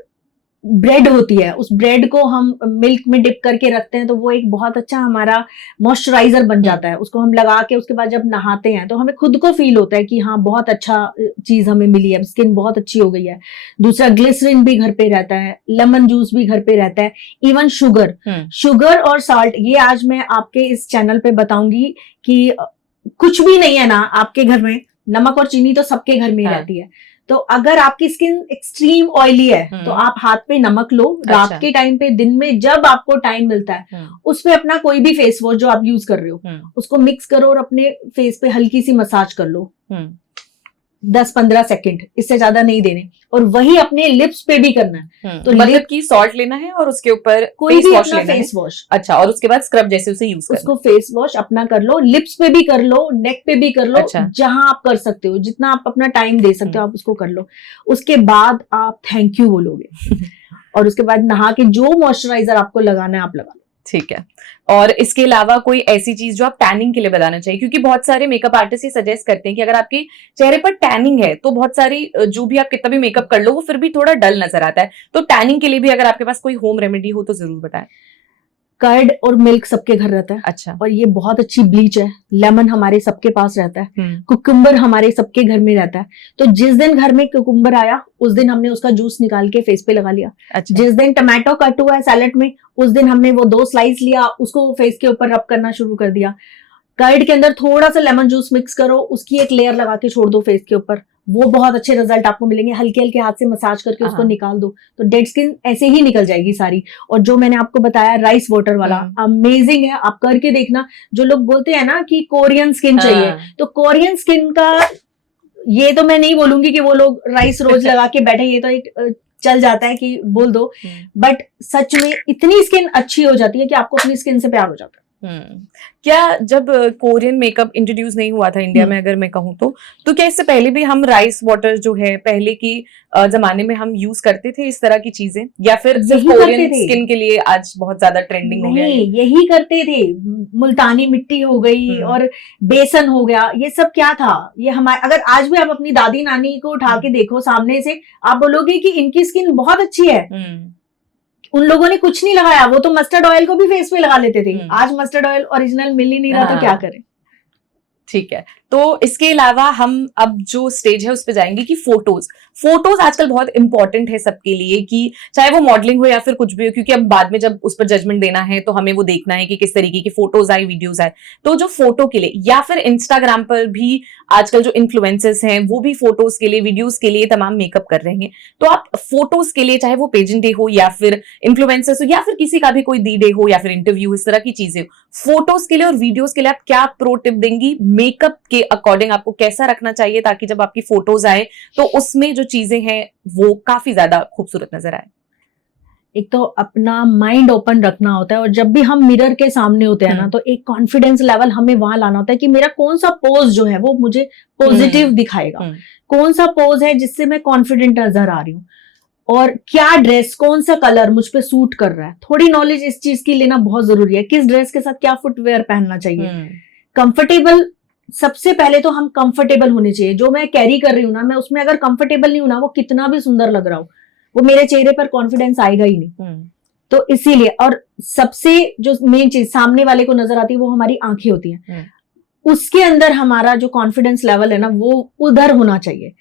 ब्रेड होती है, उस ब्रेड को हम मिल्क में डिप करके रखते हैं तो वो एक बहुत अच्छा हमारा मॉइस्चराइजर बन जाता है। उसको हम लगा के उसके बाद जब नहाते हैं तो हमें खुद को फील होता है कि हाँ बहुत अच्छा चीज हमें मिली है, स्किन बहुत अच्छी हो गई है। दूसरा, ग्लिसरीन भी घर पे रहता है, लेमन जूस भी घर पे रहता है, इवन शुगर और सॉल्ट। ये आज मैं आपके इस चैनल पे बताऊंगी कि कुछ भी नहीं है ना आपके घर में, नमक और चीनी तो सबके घर में ही रहती है। तो अगर आपकी स्किन एक्सट्रीम ऑयली है तो आप हाथ पे नमक लो, रात के टाइम पे, दिन में जब आपको टाइम मिलता है उस पे अपना कोई भी फेस वॉश जो आप यूज कर रहे हो उसको मिक्स करो और अपने फेस पे हल्की सी मसाज कर लो 10-15 सेकंड, इससे ज्यादा नहीं देने। और वही अपने लिप्स पे भी करना है। तो मतलब कि सॉल्ट लेना है और उसके ऊपर कोई भी अपना फेस वॉश, अच्छा, और उसके बाद स्क्रब जैसे उसे यूज करना, उसको फेस वॉश अपना कर लो, लिप्स पे भी कर लो, नेक पे भी कर लो, जहां आप कर सकते हो, जितना आप अपना टाइम दे सकते हो आप उसको कर लो। उसके बाद आप थैंक यू बोलोगे और उसके बाद नहा के जो मॉइस्चराइजर आपको लगाना है आप लगा लो। ठीक है, और इसके अलावा कोई ऐसी चीज जो आप टैनिंग के लिए बताना चाहिए? क्योंकि बहुत सारे मेकअप आर्टिस्ट ये सजेस्ट करते हैं कि अगर आपके चेहरे पर टैनिंग है तो बहुत सारी जो भी आप कितना भी मेकअप कर लो वो फिर भी थोड़ा डल नजर आता है। तो टैनिंग के लिए भी अगर आपके पास कोई होम रेमेडी हो तो जरूर बताएं। कर्ड और मिल्क सबके घर रहता है। अच्छा। और ये बहुत अच्छी ब्लीच है। लेमन हमारे सबके पास रहता है। कुकुम्बर हमारे सबके घर में रहता है। तो जिस दिन घर में कुकुम्बर आया उस दिन हमने उसका जूस निकाल के फेस पे लगा लिया। अच्छा। जिस दिन टमाटो कट हुआ है सैलेड में उस दिन हमने वो 2 स्लाइस लिया, उसको फेस के ऊपर रब करना शुरू कर दिया। कर्ड के अंदर थोड़ा सा लेमन जूस मिक्स करो, उसकी एक लेयर लगा के छोड़ दो फेस के ऊपर, वो बहुत अच्छे रिजल्ट आपको मिलेंगे। हल्के हल्के हाथ से मसाज करके उसको निकाल दो तो डेड स्किन ऐसे ही निकल जाएगी सारी। और जो मैंने आपको बताया राइस वाटर वाला अमेजिंग है, आप करके देखना। जो लोग बोलते हैं ना कि कोरियन स्किन चाहिए, तो कोरियन स्किन का ये तो मैं नहीं बोलूंगी कि वो लोग राइस रोज लगा के बैठे, ये तो एक चल जाता है कि बोल दो, बट सच में इतनी स्किन अच्छी हो जाती है कि आपको अपनी स्किन से प्यार हो जाता है। क्या जब कोरियन मेकअप इंट्रोड्यूस नहीं हुआ था इंडिया में, अगर मैं कहूँ तो क्या इससे पहले भी हम राइस वाटर जो है पहले की जमाने में हम यूज करते थे इस तरह की चीजें, या फिर सिर्फ कोरियन स्किन के लिए आज बहुत ज्यादा ट्रेंडिंग हो गया है? यही करते थे। मुल्तानी मिट्टी हो गई और बेसन हो गया, ये सब क्या था? ये हमारे, अगर आज भी आप अपनी दादी नानी को उठा के देखो सामने से, आप बोलोगे कि इनकी स्किन बहुत अच्छी है। उन लोगों ने कुछ नहीं लगाया, वो तो मस्टर्ड ऑयल को भी फेस पे लगा लेते थे। आज मस्टर्ड ऑयल ओरिजिनल मिल ही नहीं रहा, तो क्या करें। ठीक है, तो इसके अलावा हम अब जो स्टेज है उस पे जाएंगे कि फोटोज आजकल बहुत इंपॉर्टेंट है सबके लिए, कि चाहे वो मॉडलिंग हो या फिर कुछ भी हो, क्योंकि अब बाद में जब उस पर जजमेंट देना है तो हमें वो देखना है कि किस तरीके की फोटोज आए, वीडियोज आए। तो जो फोटो के लिए, या फिर इंस्टाग्राम पर भी आजकल जो इन्फ्लुएंसर्स हैं वो भी फोटोज के लिए, वीडियोज के लिए तमाम मेकअप कर रहे हैं। तो आप फोटोज के लिए, चाहे वो पेजेंट डे हो या फिर इन्फ्लुएंसर्स हो या फिर किसी का भी कोई दी डे हो या फिर इंटरव्यू, इस तरह की चीजें हो, फोटोज के लिए और वीडियोज के लिए आप क्या प्रो टिप देंगी? मेकअप के अकॉर्डिंग आपको कैसा रखना चाहिए ताकि जब आपकी फोटोज आए तो उसमें जो चीजें हैं वो काफी ज्यादा खूबसूरत नजर आए? एक तो अपना माइंड ओपन रखना होता है, और जब भी हम मिरर के सामने होते हैं ना तो एक कॉन्फिडेंस लेवल हमें वहां लाना होता है कि मेरा कौन सा पोज जो है वो मुझे पॉजिटिव दिखाएगा, कौन सा पोज है जिससे मैं कॉन्फिडेंट नजर आ रही हूँ, और क्या ड्रेस, कौन सा कलर मुझ पे सूट कर रहा है। थोड़ी नॉलेज इस चीज की लेना बहुत जरूरी है, किस ड्रेस के साथ क्या फुटवेयर पहनना चाहिए। कंफर्टेबल, सबसे पहले तो हम कंफर्टेबल होने चाहिए। जो मैं कैरी कर रही हूँ ना, मैं उसमें अगर कंफर्टेबल नहीं हूं ना, वो कितना भी सुंदर लग रहा हो, वो मेरे चेहरे पर कॉन्फिडेंस आएगा ही नहीं। तो इसीलिए, और सबसे जो मेन चीज सामने वाले को नजर आती है वो हमारी आंखें होती हैं। उसके अंदर हमारा जो कॉन्फिडेंस लेवल है ना वो उधर होना चाहिए,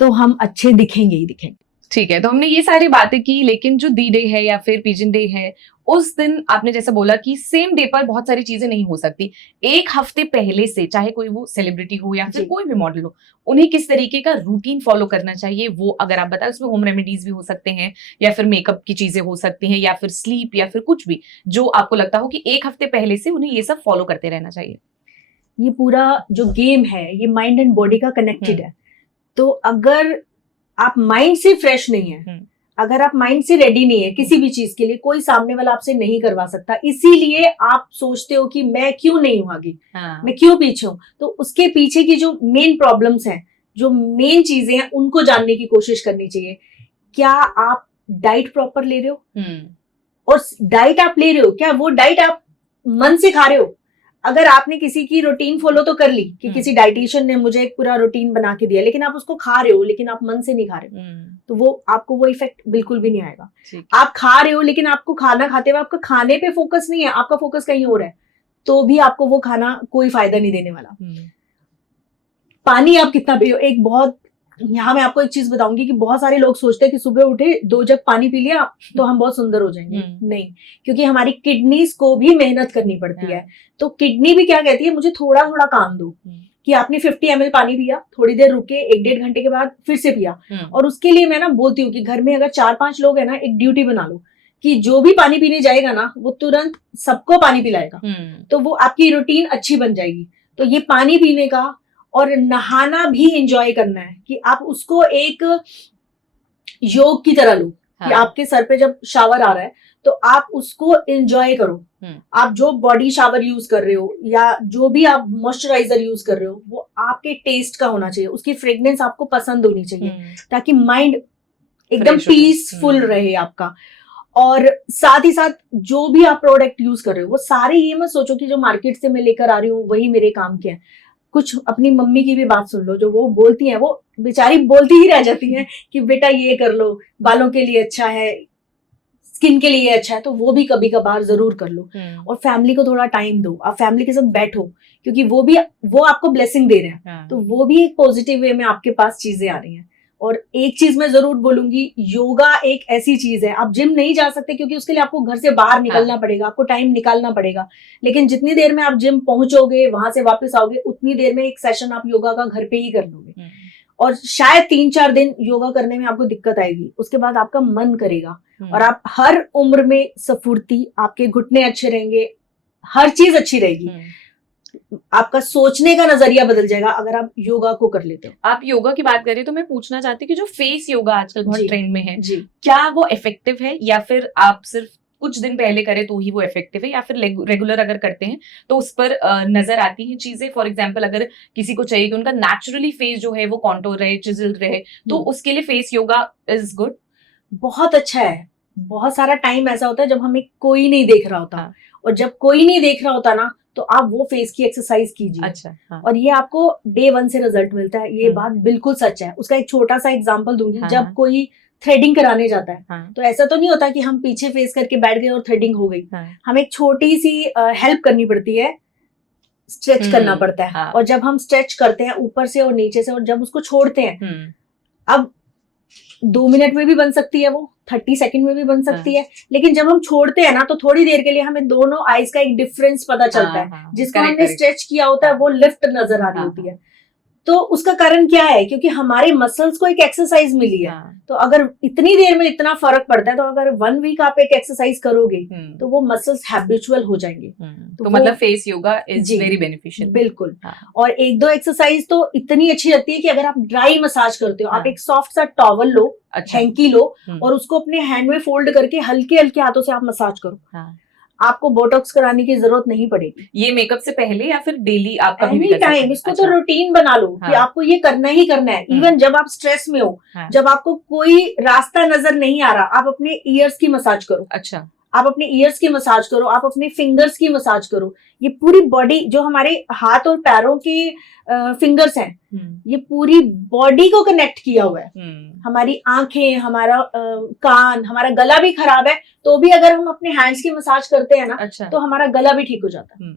तो हम अच्छे दिखेंगे ही दिखेंगे। ठीक है, तो हमने ये सारी बातें की, लेकिन जो दी डे है या फिर पिजन डे है, उस दिन आपने जैसा बोला कि सेम डे पर बहुत सारी चीजें नहीं हो सकती। एक हफ्ते पहले से, चाहे कोई वो सेलिब्रिटी हो या फिर कोई भी मॉडल हो, उन्हें किस तरीके का रूटीन फॉलो करना चाहिए, वो अगर आप बताएं। उसमें होम रेमेडीज भी हो सकते हैं, या फिर मेकअप की चीजें हो सकती हैं, या फिर स्लीप, या फिर कुछ भी जो आपको लगता हो कि एक हफ्ते पहले से उन्हें ये सब फॉलो करते रहना चाहिए। ये पूरा जो गेम है ये माइंड एंड बॉडी का कनेक्टेड है। तो अगर आप माइंड से फ्रेश नहीं है, अगर आप माइंड से रेडी नहीं है किसी भी चीज के लिए, कोई सामने वाला आपसे नहीं करवा सकता, इसीलिए आप सोचते हो कि मैं क्यों नहीं हूं आगे, मैं क्यों पीछे हूं। तो उसके पीछे की जो मेन प्रॉब्लम्स हैं, जो मेन चीजें हैं, उनको जानने की कोशिश करनी चाहिए। क्या आप डाइट प्रॉपर ले रहे हो, और डाइट आप ले रहे हो, क्या वो डाइट आप मन से खा रहे हो। अगर आपने किसी की रूटीन फॉलो तो कर ली कि किसी डाइटिशियन ने मुझे एक पूरा रूटीन बना के दिया, लेकिन आप उसको खा रहे हो लेकिन आप मन से नहीं खा रहे हो, तो वो आपको वो इफेक्ट बिल्कुल भी नहीं आएगा। आप खा रहे हो लेकिन आपको खाना खाते हुए आपका खाने पे फोकस नहीं है, आपका फोकस कहीं और है, तो भी आपको वो खाना कोई फायदा नहीं देने वाला। पानी आप कितना पियो, एक बहुत, यहाँ मैं आपको एक चीज बताऊंगी कि बहुत सारे लोग सोचते हैं कि सुबह उठे 2 जग पानी पी लिया तो हम बहुत सुंदर हो जाएंगे। नहीं, क्योंकि हमारी किडनीज को भी मेहनत करनी पड़ती है। तो किडनी भी क्या कहती है, मुझे थोड़ा थोड़ा काम दो, कि आपने 50 ml पानी पिया, थोड़ी देर रुके, 1-1.5 घंटे के बाद फिर से पिया। और उसके लिए मैं ना बोलती हूँ कि घर में अगर 4-5 लोग है ना, एक ड्यूटी बना लो कि जो भी पानी पीने जाएगा ना वो तुरंत सबको पानी पिलाएगा, तो वो आपकी रूटीन अच्छी बन जाएगी। तो ये पानी पीने का और नहाना भी एंजॉय करना है, कि आप उसको एक योग की तरह लो। कि आपके सर पे जब शावर आ रहा है तो आप उसको एंजॉय करो। आप जो बॉडी शावर यूज कर रहे हो या जो भी आप मॉइस्चराइजर यूज कर रहे हो, वो आपके टेस्ट का होना चाहिए, उसकी फ्रेग्रेंस आपको पसंद होनी चाहिए, ताकि माइंड एकदम पीसफुल रहे आपका। और साथ ही साथ जो भी आप प्रोडक्ट यूज कर रहे हो, वो सारे ये मत सोचो कि जो मार्केट से मैं लेकर आ रही हूँ वही मेरे काम के हैं। कुछ अपनी मम्मी की भी बात सुन लो, जो वो बोलती हैं, वो बेचारी बोलती ही रह जाती हैं कि बेटा ये कर लो, बालों के लिए अच्छा है, स्किन के लिए अच्छा है, तो वो भी कभी कभार जरूर कर लो। और फैमिली को थोड़ा टाइम दो, आप फैमिली के साथ बैठो, क्योंकि वो आपको ब्लेसिंग दे रहे हैं, तो वो भी एक पॉजिटिव वे में आपके पास चीजें आ रही हैं। और एक चीज मैं जरूर बोलूंगी, योगा एक ऐसी चीज है, आप जिम नहीं जा सकते क्योंकि उसके लिए आपको घर से बाहर निकलना पड़ेगा, आपको टाइम निकालना पड़ेगा, लेकिन जितनी देर में आप जिम पहुंचोगे, वहां से वापस आओगे, उतनी देर में एक सेशन आप योगा का घर पे ही कर लोगे। और शायद 3-4 दिन योगा करने में आपको दिक्कत आएगी, उसके बाद आपका मन करेगा, और आप हर उम्र में स्फूर्ति, आपके घुटने अच्छे रहेंगे, हर चीज अच्छी रहेगी, आपका सोचने का नजरिया बदल जाएगा अगर आप योगा को कर लेते हो। आप योगा की बात करें तो मैं पूछना चाहती हूँ कि जो फेस योगा आजकल बहुत ट्रेंड में है, क्या वो इफेक्टिव है, या फिर आप सिर्फ कुछ दिन पहले करें तो ही वो इफेक्टिव है, या फिर रेगुलर अगर करते हैं तो उस पर नजर आती हैं चीजें। फॉर एग्जांपल, अगर किसी को चाहिए कि उनका नेचुरली फेस जो है वो कॉन्टोर रहे, चिजल रहे, तो उसके लिए फेस योगा इज गुड। बहुत अच्छा है। बहुत सारा टाइम ऐसा होता है जब हमें कोई नहीं देख रहा होता, और जब कोई नहीं देख रहा होता ना, तो आप वो फेस की एक्सरसाइज कीजिए। अच्छा, और ये आपको डे 1 से रिजल्ट मिलता है, ये बात बिल्कुल सच है। उसका एक छोटा सा एग्जांपल दूंगी। जब कोई थ्रेडिंग कराने जाता है, तो ऐसा तो नहीं होता कि हम पीछे फेस करके बैठ गए और थ्रेडिंग हो गई। हमें एक छोटी सी हेल्प करनी पड़ती है, स्ट्रेच करना पड़ता है। और जब हम स्ट्रेच करते हैं ऊपर से और नीचे से, और जब उसको छोड़ते हैं, अब 2 मिनट में भी बन सकती है, वो 30 सेकंड में भी बन सकती है, लेकिन जब हम छोड़ते हैं ना, तो थोड़ी देर के लिए हमें दोनों आईज का एक डिफरेंस पता चलता है। जिसको हमने स्ट्रेच किया होता है वो लिफ्ट नजर आ रही होती है। तो उसका कारण क्या है? क्योंकि हमारे मसल्स को एक एक्सरसाइज मिली है। हाँ। तो अगर इतनी देर में इतना फर्क पड़ता है, तो अगर 1 वीक आप एक एक्सरसाइज करोगे तो वो मसल्स हैबिचुअल हो जाएंगे। तो मतलब फेस योगा इज जी, वेरी बेनिफिशियल। बिल्कुल। हाँ। और 1-2 एक्सरसाइज तो इतनी अच्छी लगती है कि अगर आप ड्राई मसाज करते हो, हाँ। आप एक सॉफ्ट सा टॉवल लो, अच्छा। हैंकी लो हम्म। और उसको अपने हैंड में फोल्ड करके हल्के हल्के हाथों से आप मसाज करो। हाँ। आपको बोटॉक्स कराने की जरूरत नहीं पड़ेगी। ये मेकअप से पहले या फिर डेली आप कभी भी एनी कर सकते टाइम हैं? इसको अच्छा। तो रूटीन बना लो कि हाँ। आपको ये करना ही करना है। इवन जब आप स्ट्रेस में हो, हाँ। जब आपको कोई रास्ता नजर नहीं आ रहा, आप अपने ईयर्स की मसाज करो। अच्छा। आप अपने ईयर्स की मसाज करो, आप अपने फिंगर्स की मसाज करो। ये पूरी बॉडी, जो हमारे हाथ और पैरों के फिंगर्स हैं, ये पूरी बॉडी को कनेक्ट किया हुआ है। हमारी आंखें, हमारा कान, हमारा गला भी खराब है तो भी अगर हम अपने हैंड्स की मसाज करते हैं ना, अच्छा। तो हमारा गला भी ठीक हो जाता है।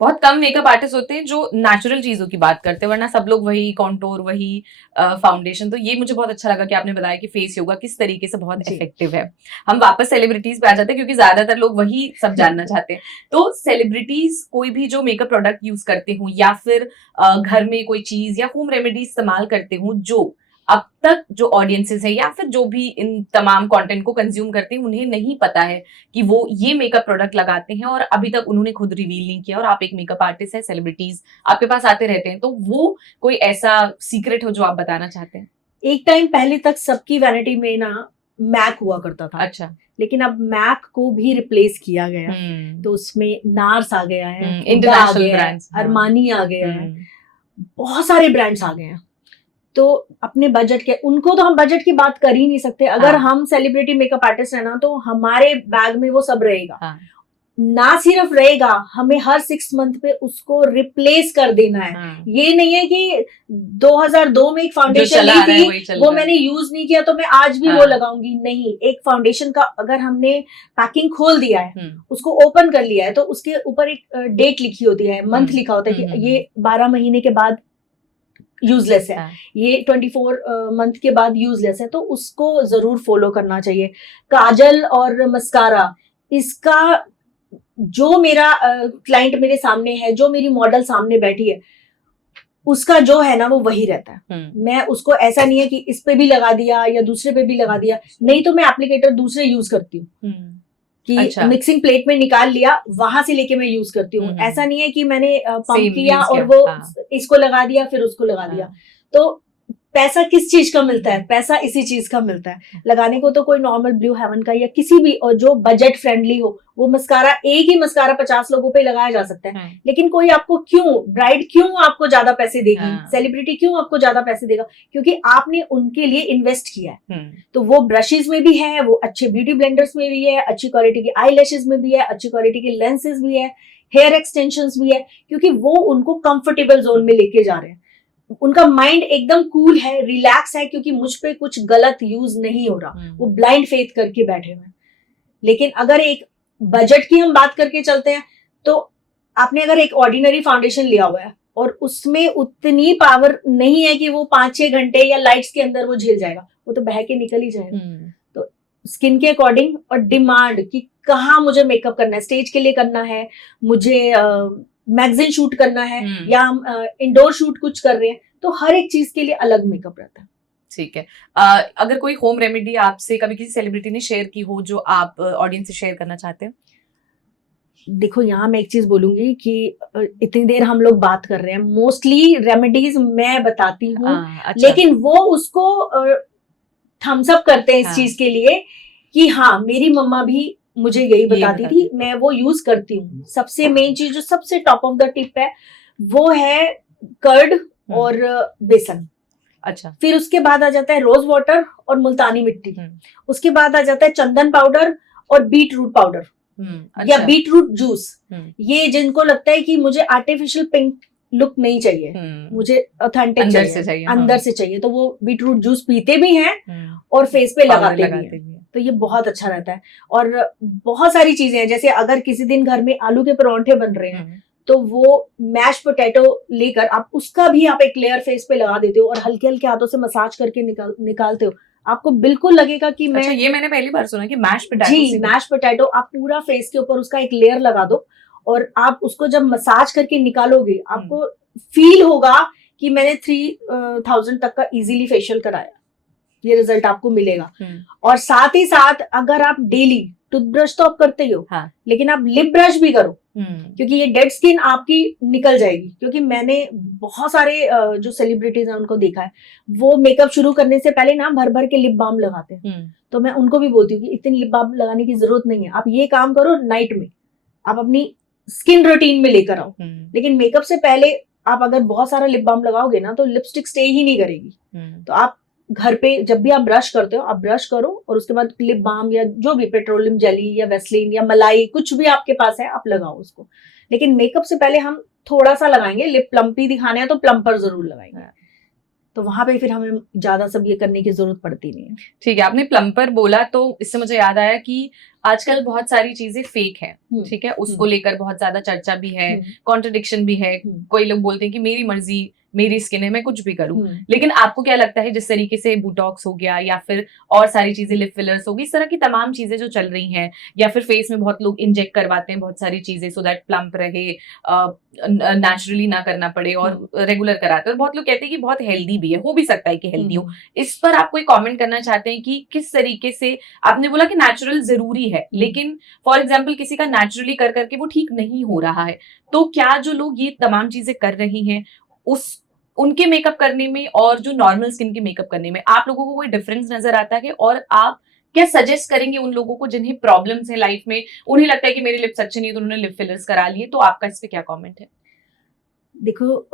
बहुत कम मेकअप आर्टिस्ट होते हैं जो नेचुरल चीजों की बात करते हैं, वरना सब लोग वही कॉन्टोर, वही फाउंडेशन। तो ये मुझे बहुत अच्छा लगा कि आपने बताया कि फेस योगा किस तरीके से बहुत इफेक्टिव है। हम वापस सेलिब्रिटीज पे आ जाते हैं क्योंकि ज्यादातर लोग वही सब जानना चाहते हैं। तो सेलिब्रिटीज कोई भी जो मेकअप प्रोडक्ट यूज करते हो या फिर घर में कोई चीज या होम रेमेडी इस्तेमाल करते हो, जो अब तक जो ऑडियंसेस है या फिर जो भी इन तमाम कंटेंट को कंज्यूम करते हैं उन्हें नहीं पता है कि वो ये मेकअप प्रोडक्ट लगाते हैं और अभी तक उन्होंने खुद रिवील नहीं किया, और आप एक मेकअप आर्टिस्ट है, सेलिब्रिटीज आपके पास आते रहते हैं, तो वो कोई ऐसा सीक्रेट हो जो आप बताना चाहते हैं? एक टाइम पहले तक सबकी वैनिटी में ना मैक हुआ करता था। अच्छा। लेकिन अब मैक को भी रिप्लेस किया गया। तो उसमें नार्स आ गया है, इंटरनेशनल ब्रांड्स, अरमानी आ गया है, बहुत सारे ब्रांड्स आ गए हैं। तो अपने बजट के, उनको तो हम बजट की बात कर ही नहीं सकते। अगर हम सेलिब्रिटी मेकअप आर्टिस्ट है ना, तो हमारे बैग में वो सब रहेगा। ना सिर्फ रहेगा, हमें हर 6 मंथ पे उसको रिप्लेस कर देना है। ये नहीं है कि 2002 में एक फाउंडेशन ली थी, वो मैंने यूज नहीं किया तो मैं आज भी वो लगाऊंगी। नहीं, एक फाउंडेशन का अगर हमने पैकिंग खोल दिया है, उसको ओपन कर लिया है, तो उसके ऊपर एक डेट लिखी होती है, मंथ लिखा होता है कि ये 12 महीने के बाद यूजलेस है, ये 24 मंथ के बाद यूजलेस है, तो उसको जरूर फॉलो करना चाहिए। काजल और मस्कारा, इसका जो मेरा क्लाइंट मेरे सामने है, जो मेरी मॉडल सामने बैठी है, उसका जो है ना वो वही रहता है। मैं उसको ऐसा नहीं है कि इस पे भी लगा दिया या दूसरे पे भी लगा दिया, नहीं तो मैं एप्लीकेटर दूसरे यूज करती हूँ कि अच्छा, मिक्सिंग प्लेट में निकाल लिया, वहां से लेके मैं यूज करती हूँ। ऐसा नहीं है कि मैंने पंप किया और वो इसको लगा दिया फिर उसको लगा दिया। तो पैसा किस चीज का मिलता है? पैसा इसी चीज का मिलता है। लगाने को तो कोई नॉर्मल ब्लू हेवन का या किसी भी, और जो बजट फ्रेंडली हो, वो मस्कारा, एक ही मस्कारा 50 लोगों पे लगाया जा सकता है। लेकिन कोई आपको क्यों, ब्राइड क्यों आपको ज्यादा पैसे देगी, सेलिब्रिटी क्यों आपको ज्यादा पैसे देगा? क्योंकि आपने उनके लिए इन्वेस्ट किया है। तो वो ब्रशेज में भी है, वो अच्छे ब्यूटी ब्लेंडर्स में भी है, अच्छी क्वालिटी की आई लैशेज में भी है, अच्छी क्वालिटी के लेंसेज भी है, हेयर एक्सटेंशंस भी है, क्योंकि वो उनको कंफर्टेबल जोन में लेके जा रहे हैं। उनका माइंड एकदम कूल है, रिलैक्स है, क्योंकि मुझ पे कुछ गलत यूज नहीं हो रहा। वो ब्लाइंड फेथ करके बैठे हुए हैं। लेकिन अगर एक बजट की हम बात करके चलते हैं, तो आपने अगर एक ऑर्डिनरी फाउंडेशन लिया हुआ है और उसमें उतनी पावर नहीं है कि वो 5-6 घंटे या लाइट्स के अंदर वो झेल जाएगा, वो तो बह के निकल ही जाएगा। तो स्किन के अकॉर्डिंग और डिमांड कि कहाँ मुझे मेकअप करना है, स्टेज के लिए करना है, मुझे मैगजीन शूट करना है, या हम इंडोर शूट कुछ कर रहे हैं, तो हर एक चीज के लिए अलग मेकअप रहता है। ठीक है। अगर कोई होम रेमेडी आपसे कभी किसी सेलिब्रिटी ने शेयर की हो जो आप ऑडियंस से शेयर करना चाहते हैं? देखो, यहाँ मैं एक चीज बोलूंगी कि इतनी देर हम लोग बात कर रहे हैं, मोस्टली रेमेडीज मैं बताती हूँ, अच्छा, लेकिन वो उसको थम्स अप करते हैं इस चीज के लिए कि हाँ, मेरी मम्मा भी मुझे यही बताती थी, मैं वो यूज करती हूँ। सबसे मेन चीज जो सबसे टॉप ऑफ द टिप है, वो है कर्ड और बेसन। अच्छा। फिर उसके बाद आ जाता है रोज वाटर और मुल्तानी मिट्टी। उसके बाद आ जाता है चंदन पाउडर और बीट रूट पाउडर, अच्छा, या बीट रूट जूस। ये जिनको लगता है कि मुझे आर्टिफिशियल पिंक लुक नहीं चाहिए, मुझे ऑथेंटिक चाहिए, अंदर से चाहिए, तो वो बीट रूट जूस पीते भी हैं और फेस पे लगाते भी हैं। तो ये बहुत अच्छा रहता है। और बहुत सारी चीजें हैं, जैसे अगर किसी दिन घर में आलू के परांठे बन रहे हैं, तो वो मैश पोटैटो लेकर आप उसका भी आप एक लेयर फेस पे लगा देते हो और हल्के हल्के हाथों से मसाज करके निकालते हो, आपको बिल्कुल लगेगा कि मैं, अच्छा, ये मैंने पहली बार सुना कि मैश पोटैटो। जी, मैश पोटैटो आप पूरा फेस के ऊपर उसका एक लेयर लगा दो और आप उसको जब मसाज करके निकालोगे, आपको फील होगा कि मैंने 3000 तक का इजीली फेशियल कराया, ये रिजल्ट आपको मिलेगा। और साथ ही साथ अगर आप डेली टूथब्रश तो आप करते ही हो, हाँ। लेकिन आप लिप ब्रश भी करो, क्योंकि ये डेड स्किन आपकी निकल जाएगी। क्योंकि मैंने बहुत सारे जो सेलिब्रिटीज हैं उनको देखा है, वो मेकअप शुरू करने से पहले ना भर भर के लिप बाम लगाते हैं। तो मैं उनको भी बोलती हूँ कि इतनी लिप बाम लगाने की जरूरत नहीं है, आप ये काम करो नाइट में, आप अपनी स्किन रूटीन में लेकर आओ। लेकिन मेकअप से पहले आप अगर बहुत सारा लिप बाम लगाओगे ना तो लिपस्टिक स्टे ही नहीं करेगी। तो आप घर पे जब भी आप ब्रश करते हो, आप ब्रश करो और उसके बाद लिप बाम या जो भी पेट्रोलियम जेली या वेस्लिन या मलाई कुछ भी आपके पास है आप लगाओ उसको। लेकिन मेकअप से पहले हम थोड़ा सा लगाएंगे, लिप प्लम्पी दिखाने हैं तो प्लम्पर जरूर लगाएंगे। तो वहां पे फिर हमें ज्यादा सब ये करने की जरूरत पड़ती नहीं है। ठीक है, आपने प्लम्पर बोला तो इससे मुझे याद आया कि आजकल बहुत सारी चीजें फेक है, ठीक है, उसको लेकर बहुत ज्यादा चर्चा भी है, कॉन्ट्रडिक्शन भी है। कोई लोग बोलते हैं कि मेरी मर्जी, मेरी स्किन है, मैं कुछ भी करूं। लेकिन आपको क्या लगता है जिस तरीके से बोटॉक्स हो गया या फिर और सारी चीजें, लिप फिलर्स हो गई, इस तरह की तमाम चीजें जो चल रही हैं, या फिर फेस में बहुत लोग इंजेक्ट करवाते हैं बहुत सारी चीजें सो दैट प्लम्प रहे, नेचुरली ना करना पड़े, और रेगुलर कराते हैं, और बहुत लोग कहते हैं कि बहुत हेल्दी भी है, हो भी सकता है कि हेल्दी हो। इस पर आप कोई कॉमेंट करना चाहते हैं कि किस तरीके से, आपने बोला कि नेचुरल जरूरी है, लेकिन फॉर एग्जाम्पल किसी का नेचुरली कर करके वो ठीक नहीं हो रहा है, तो क्या जो लोग ये तमाम चीजें कर रही हैं उनके मेकअप करने में और जो नॉर्मल स्किन के मेकअप करने में आप लोगों को कोई डिफरेंस नजर आता है? और आप क्या सजेस्ट करेंगे उन लोगों को जिन्हें प्रॉब्लम्स है लाइफ में, उन्हें लगता है कि मेरे लिप्स अच्छे नहीं है तो उन्होंने लिप फिलर्स करा लिए, तो आपका इस पे क्या कमेंट है? देखो,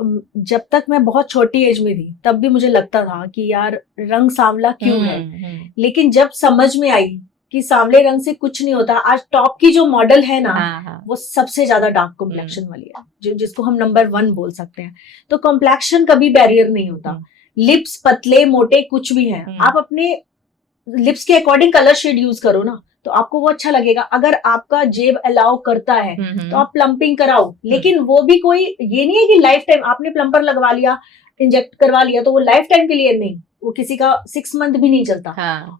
जब तक मैं बहुत छोटी एज में थी तब भी मुझे लगता था कि यार रंग सांवला क्यों है, लेकिन जब समझ में आई कि सांवले रंग से कुछ नहीं होता, आज टॉप की जो मॉडल है ना वो सबसे ज्यादा डार्क कॉम्प्लेक्शन वाली है, जिसको हम नंबर 1 बोल सकते हैं। तो कॉम्प्लेक्शन कभी बैरियर नहीं होता। लिप्स पतले मोटे कुछ भी हैं, आप अपने लिप्स के अकॉर्डिंग कलर शेड यूज करो ना, तो आपको वो अच्छा लगेगा। अगर आपका जेब अलाउ करता है तो आप प्लम्पिंग कराओ, लेकिन वो भी कोई ये नहीं है कि लाइफ टाइम आपने प्लम्पर लगवा लिया, इंजेक्ट करवा लिया तो वो लाइफ टाइम के लिए नहीं, वो किसी का 6 मंथ भी नहीं चलता।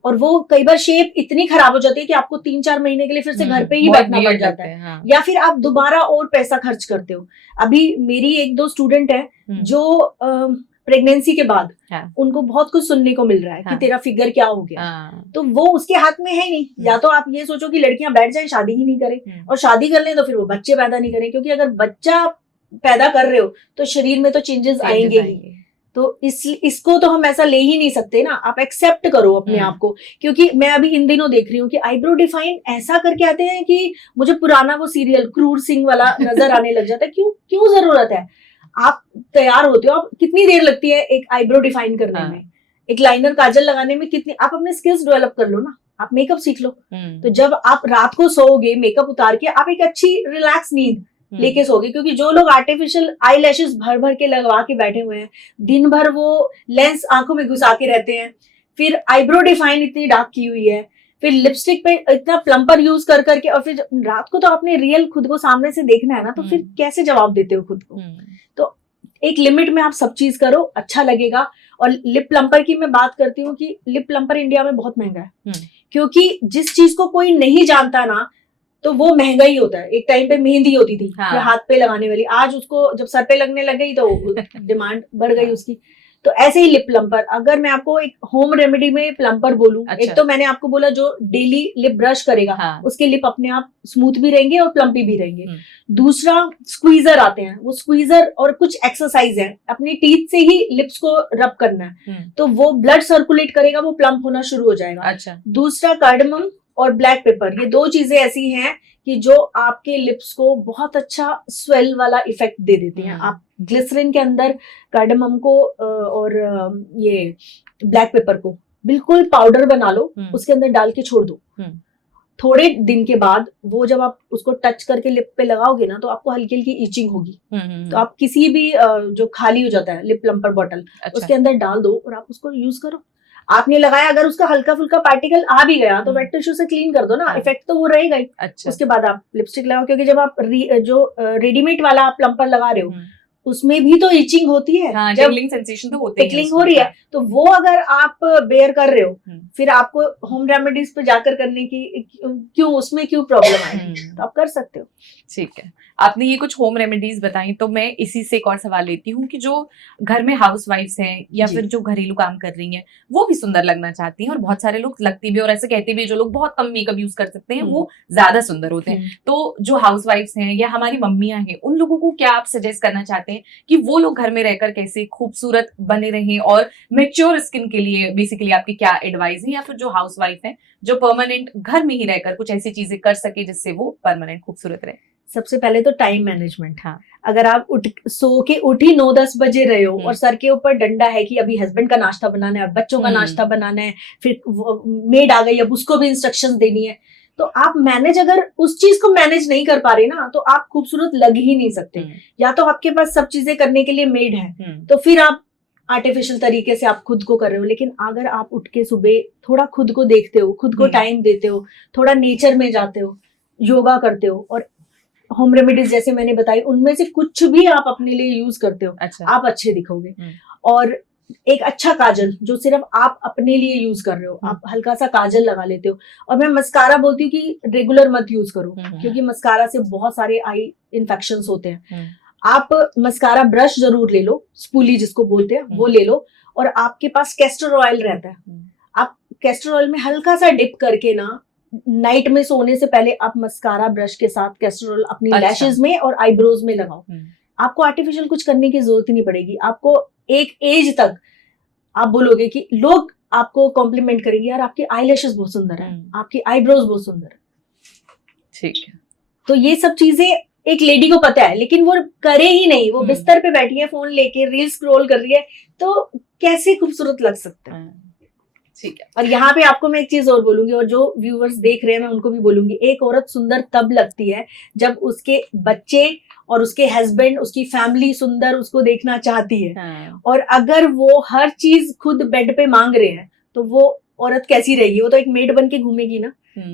और वो कई बार शेप इतनी खराब हो जाती है कि आपको 3-4 महीने के लिए फिर से घर पे ही बैठना पड़ जाता है। या फिर आप दोबारा और पैसा खर्च करते हो। अभी मेरी 1-2 स्टूडेंट है जो प्रेगनेंसी के बाद उनको बहुत कुछ सुनने को मिल रहा है कि तेरा फिगर क्या हो गया, तो वो उसके हाथ में है नहीं। या तो आप ये सोचो कि लड़कियां बैठ जाएं, शादी ही नहीं करें, और शादी कर लें तो फिर वो बच्चे पैदा नहीं करें, क्योंकि अगर बच्चा पैदा कर रहे हो तो शरीर में तो चेंजेस आएंगे ही। तो इसको तो हम ऐसा ले ही नहीं सकते ना, आप एक्सेप्ट करो अपने आप को। क्योंकि मैं अभी इन दिनों देख रही हूँ कि आईब्रो डिफाइन ऐसा करके आते हैं कि मुझे पुराना वो सीरियल क्रूर सिंह वाला नजर आने लग जाता है। क्यों जरूरत है? आप तैयार होते हो, आप कितनी देर लगती है एक आईब्रो डिफाइन करने में, एक लाइनर काजल लगाने में कितनी, आप अपने स्किल्स डेवलप कर लो ना, आप मेकअप सीख लो। तो जब आप रात को सोओगे मेकअप उतार के, आप एक अच्छी रिलैक्स नींद लेके सोगे। क्योंकि जो लोग आर्टिफिशियल आई लैशेस भर भर के लगवा के बैठे हुए हैं, दिन भर वो लेंस आंखों में घुसा के रहते हैं, फिर आईब्रो डिफाइन इतनी डार्क की हुई है, फिर लिपस्टिक पे इतना प्लम्पर यूज कर करके, और फिर रात को तो आपने रियल खुद को सामने से देखना है ना, तो फिर कैसे जवाब देते हो खुद को? तो एक लिमिट में आप सब चीज करो, अच्छा लगेगा। और लिप प्लम्पर की मैं बात करती हूँ कि लिप प्लम्पर इंडिया में बहुत महंगा है, क्योंकि जिस चीज को कोई नहीं जानता ना तो वो महंगा ही होता है। एक टाइम पे मेहंदी होती थी हाथ पे लगाने वाली, आज उसको जब सर पे लगने लग गई तो डिमांड बढ़ गई उसकी। तो ऐसे ही लिप प्लम्पर, अगर मैं आपको एक होम रेमेडी में प्लम्पर बोलूं, एक तो मैंने आपको बोला जो डेली लिप ब्रश करेगा उसके लिप अपने आप स्मूथ भी रहेंगे और प्लम्पी भी रहेंगे। दूसरा स्क्वीजर आते हैं, वो स्क्वीजर और कुछ एक्सरसाइज है, अपनी टीथ से ही लिप्स को रब करना है, तो वो ब्लड सर्कुलेट करेगा, वो प्लम्प होना शुरू हो जाएगा। दूसरा कार्डमम और ब्लैक पेपर, ये 2 चीजें ऐसी हैं कि जो आपके लिप्स को बहुत अच्छा स्वेल वाला इफेक्ट दे देते हैं। आप ग्लिसरीन के अंदर कार्डमम को और ये ब्लैक पेपर को बिल्कुल पाउडर बना लो, उसके अंदर डाल के छोड़ दो। थोड़े दिन के बाद वो जब आप उसको टच करके लिप पे लगाओगे ना तो आपको हल्की हल्की ईचिंग होगी। तो आप किसी भी जो खाली हो जाता है लिप प्लम्पर बॉटल, उसके अंदर डाल दो और आप उसको यूज करो। आपने लगाया, अगर उसका हल्का फुल्का पार्टिकल आ भी गया तो वेट टिश्यू से क्लीन कर दो ना, इफेक्ट तो वो रहेगा ही। उसके बाद आप लिपस्टिक लगाओ, क्योंकि जब आप जो रेडीमेड वाला आप प्लम्पर लगा रहे हो उसमें भी तो इचिंग होती है। हाँ, जब टिकलिंग सेंसेशन तो होते ही टिकलिंग उसमें। हो रही है तो वो अगर आप बेयर कर रहे हो हम्म। फिर आपको होम रेमेडीज पे जाकर करने की क्यों, उसमें क्यों प्रॉब्लम आएगी, तो आप कर सकते हो। ठीक है, आपने ये कुछ होम रेमेडीज बताई, तो मैं इसी से एक और सवाल लेती हूँ कि जो घर में हाउस वाइफ्स हैं या जी। फिर जो घरेलू काम कर रही हैं वो भी सुंदर लगना चाहती हैं, और बहुत सारे लोग लगती भी और ऐसे कहते भी, जो लोग बहुत कम मेकअप यूज कर सकते हैं वो ज्यादा सुंदर होते हैं। तो जो हाउस वाइफ्स हैं या हमारी मम्मियां हैं, उन लोगों को क्या आप सजेस्ट करना चाहते हैं कि वो लोग घर में रहकर कैसे खूबसूरत बने रहें, और मेच्योर स्किन के लिए बेसिकली आपकी क्या एडवाइस है, या फिर जो हाउस वाइफ है जो परमानेंट घर में ही रहकर कुछ ऐसी चीजें कर सके जिससे वो परमानेंट खूबसूरत रहे? सबसे पहले तो टाइम मैनेजमेंट। हाँ, अगर आप सो के उठी 9-10 बजे रहे हो और सर के ऊपर डंडा है कि अभी हस्बैंड का नाश्ता बनाना है, बच्चों का नाश्ता बनाना है, फिर मेड आ गई अब उसको भी इंस्ट्रक्शंस देनी है, तो आप मैनेज, अगर उस चीज को मैनेज नहीं कर पा रहे ना तो आप खूबसूरत लग ही नहीं सकते। या तो आपके पास सब चीजें करने के लिए मेड है तो फिर आप आर्टिफिशियल तरीके से आप खुद को कर रहे हो। लेकिन अगर आप उठ के सुबह थोड़ा खुद को देखते हो, खुद को टाइम देते हो, थोड़ा नेचर में जाते हो, योगा करते हो, और होम रेमेडीज जैसे मैंने बताई उनमें से कुछ भी आप अपने लिए यूज करते हो, आप अच्छे दिखोगे। और एक अच्छा काजल जो सिर्फ आप अपने लिए यूज कर रहे हो, आप हल्का सा काजल लगा लेते हो। और मैं मस्कारा बोलती हूँ कि रेगुलर मत यूज करो, क्योंकि मस्कारा से बहुत सारे आई इन्फेक्शंस होते हैं। आप मस्कारा ब्रश जरूर ले लो, स्पूली जिसको बोलते हैं वो ले लो, और आपके पास कैस्टर ऑयल रहता है, आप कैस्टर ऑयल में हल्का सा डिप करके ना नाइट में सोने से पहले आप मस्कारा ब्रश के साथ कैस्टर ऑयल अपनी लैशेज में और आईब्रोज में लगाओ। आपको आर्टिफिशियल कुछ करने की जरूरत ही नहीं पड़ेगी। आपको एक एज तक आप बोलोगे कि लोग आपको कॉम्प्लीमेंट करेंगे, यार आपकी आईलैशेस बहुत सुंदर है, आपकी आईब्रोज बहुत सुंदर है। ठीक है, तो ये सब चीजें एक लेडी को पता है, लेकिन वो करे ही नहीं, वो बिस्तर पे बैठी है फोन लेके रील स्क्रॉल कर रही है, तो कैसे खूबसूरत लग सकता है। ठीक है। और यहाँ पे आपको मैं एक चीज और बोलूंगी, और जो व्यूअर्स देख रहे हैं मैं उनको भी बोलूंगी, एक औरत सुंदर तब लगती है जब उसके बच्चे और उसके हस्बैंड, उसकी फैमिली सुंदर उसको देखना चाहती है। और अगर वो हर चीज खुद बेड पे मांग रहे हैं तो वो औरत कैसी रहेगी, वो तो एक मेड बन के घूमेगी ना।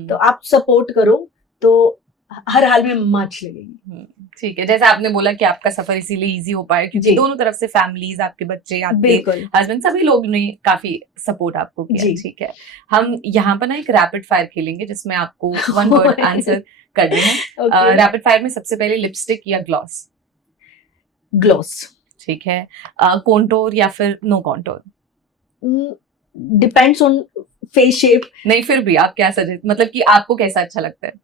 तो आप सपोर्ट करो तो हर हाल में मम्मा अच्छी लगेगी। ठीक है, जैसे आपने बोला कि आपका सफर इसीलिए इजी हो पाया क्योंकि दोनों तरफ से फैमिलीज, आपके बच्चे, आपके हस्बैंड, सभी लोग ने काफी सपोर्ट आपको किया। ठीक है, हम यहाँ पर ना एक रैपिड फायर खेलेंगे जिसमें आपको वन वर्ड आंसर करने हैं। रैपिड फायर में सबसे पहले लिपस्टिक या ग्लॉस? ग्लॉस। ठीक है, कॉन्टोर या फिर no contour? Depends on face shape. नहीं, फिर भी आप क्या सजेस्ट, मतलब कि आपको कैसा अच्छा लगता है?